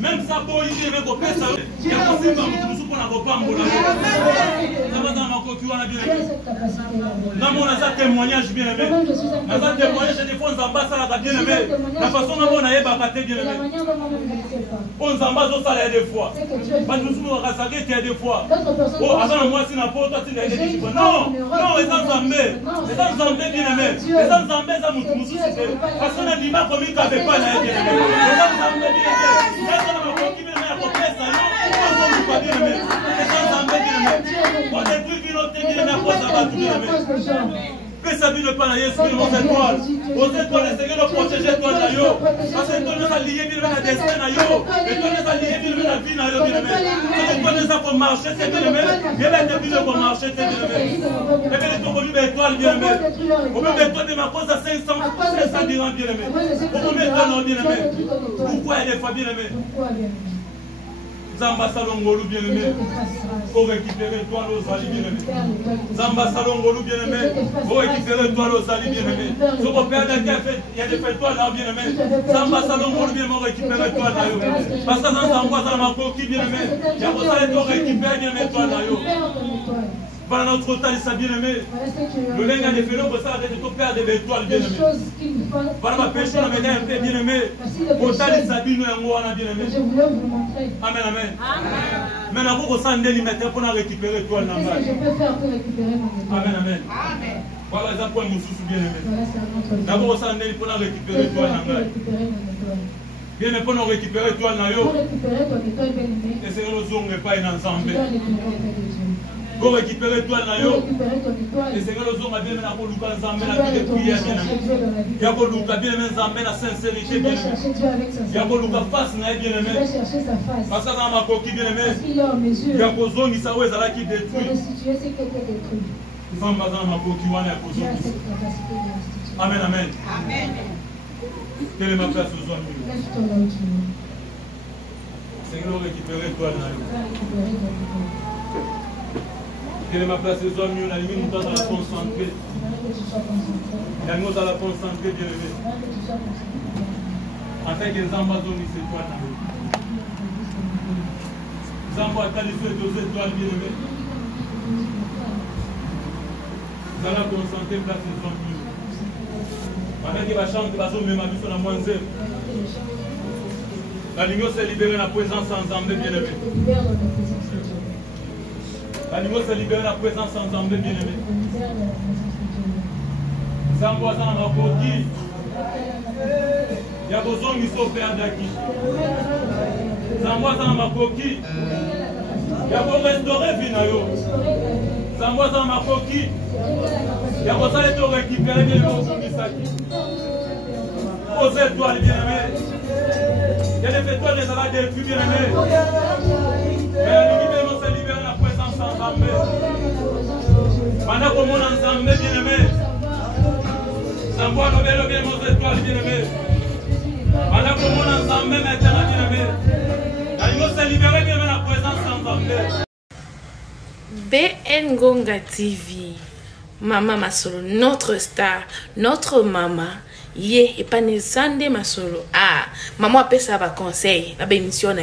Même ça, pour y aller, pour faire ça, il y a aussi un peu pour la repambola. Ça va dans ma coquille, on a bien aimé. Non, on a ça témoignage bien aimé. On a ça témoignage des fois, on s'ambasse à bien aimé. La façon dont on a ébarqué bien aimé. On s'ambasse au salaire des fois. Pas tout le monde a saqué, il y a des fois. Oh, avant moi, si n'a pas, toi, tu l'as dit. Non, non, les ensemblés. Les ensemblés bien aimé. Les ensemblés, ça m'a moussou. Parce qu'on a dit, ma commune n'avait pas la bien aimé. Les ensemblés bien aimé. Que ça vit le pan à Yesu, aux étoiles. Aux étoiles, le Seigneur nous protège toi d'ailleurs. Parce que toi nous as lié bien la destin d'ailleurs. Et toi nous as lié bien la vie d'ailleurs bien aimé. Parce que toi nous as pour marcher, c'est bien aimé. Il y a des filles pour marcher, c'est bien aimé. Et bien les convenus d'étoiles bien aimé. Au même étoile de ma cause à 500 dirhams bien aimé. Au même étoile bien aimé. Pourquoi il y a des fois bien aimé? Zamba Salongolu bien aimé, pour récupérer toi l'osali bien aimé. Zamba Salongolu bien aimé, pour récupérer toi l'osali bien aimé. Ce qu'on perd il y a des fêtes toi là bien aimé. Zamba Salongolu bien aimé, pour récupérer toi là. Parce que dans Zamba Salongolu bien aimé, il y a pour ça pour récupérer bien aimé toi là. Voilà notre total ça bien aimé. Le linga des félos pour ça de perdre des étoiles bien aimé. Voilà ma péché la médaille un peu bien aimé. Total ça bien aimé. Je voulais vous montrer. Amen amen. Maintenant vous ça ndeli mettre pour récupérer toi là. Qu'est-ce que je peux faire pour récupérer mon étoile? Amen amen. Amen. Voilà ça pour nous sous bien aimé. D'abord ça ndeli pour récupérer toi là. Bien aimé pour récupérer toi là yo. Pour récupérer ton étoile bien aimé. Et c'est nous zonge pas ensemble. Pour récupérer toi là yo. Et c'est que nous zonge bien na ko luka nzambe na vie de prière bien aimé. Ya ko luka bien aimé nzambe na sincérité bien aimé. Ya ko luka face na bien aimé. Parce que dans ma coquille bien aimé. Ya ko zongi ça ouais ça qui détruit. Nzamba dans ma coquille wana ya ko zongi. Amen amen. Amen. Quelle est ma place aux hommes? Seigneur, récupérez toi là. Quelle est ma place aux hommes? La limite, nous sommes à la concentrer. La nous à la concentrer, bien aimé. Afin que les Amazones se toi là. Les enfants à qualifier deux étoiles, bien aimé. Nous allons concentrer place aux hommes. Avec la chambre qui va se même sur la moins zéro. La ligne s'est libérée la présence ensemble bien aimé. La ligne s'est libérée la présence ensemble bien aimé. Zambois en rapport qui il y a besoin de sauver à Daki. Zambois en rapport qui il y a besoin de restaurer Vinayo. Zambois en rapport qui il y a besoin de récupérer les gens qui s'acquittent. Aux étoiles bien aimées. Il y a des étoiles des salades des plus bien aimées. Mais la limite se libère la présence ensemble. Pendant qu'on monte ensemble bien aimé. Sans voir le bien aux étoiles bien aimées. Pendant qu'on monte ensemble maintenant bien aimé. La limite se libère bien la présence ensemble. BN Ngonga TV. Maman Masolo, notre star, notre maman. Ye, et pas ne sande Masolo. Ah, maman appelle ça va conseil, la bémission na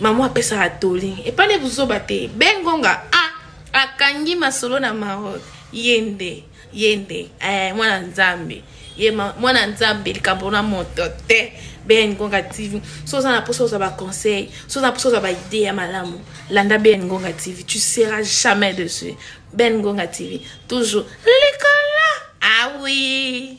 maman appelle ça atoli. Et pas ne vous obate. Ben Ngonga, ah, akangi Masolo na Maroc. Yende, mwana nzambe. Ye mwana nzambe likambona moto te. BN Ngonga TV. So ça na poso ça va conseil, so ça poso ça va idée ya malamu. Landa BN Ngonga TV, tu seras jamais dessus. BN Ngonga TV, toujours l'école là. Ah oui.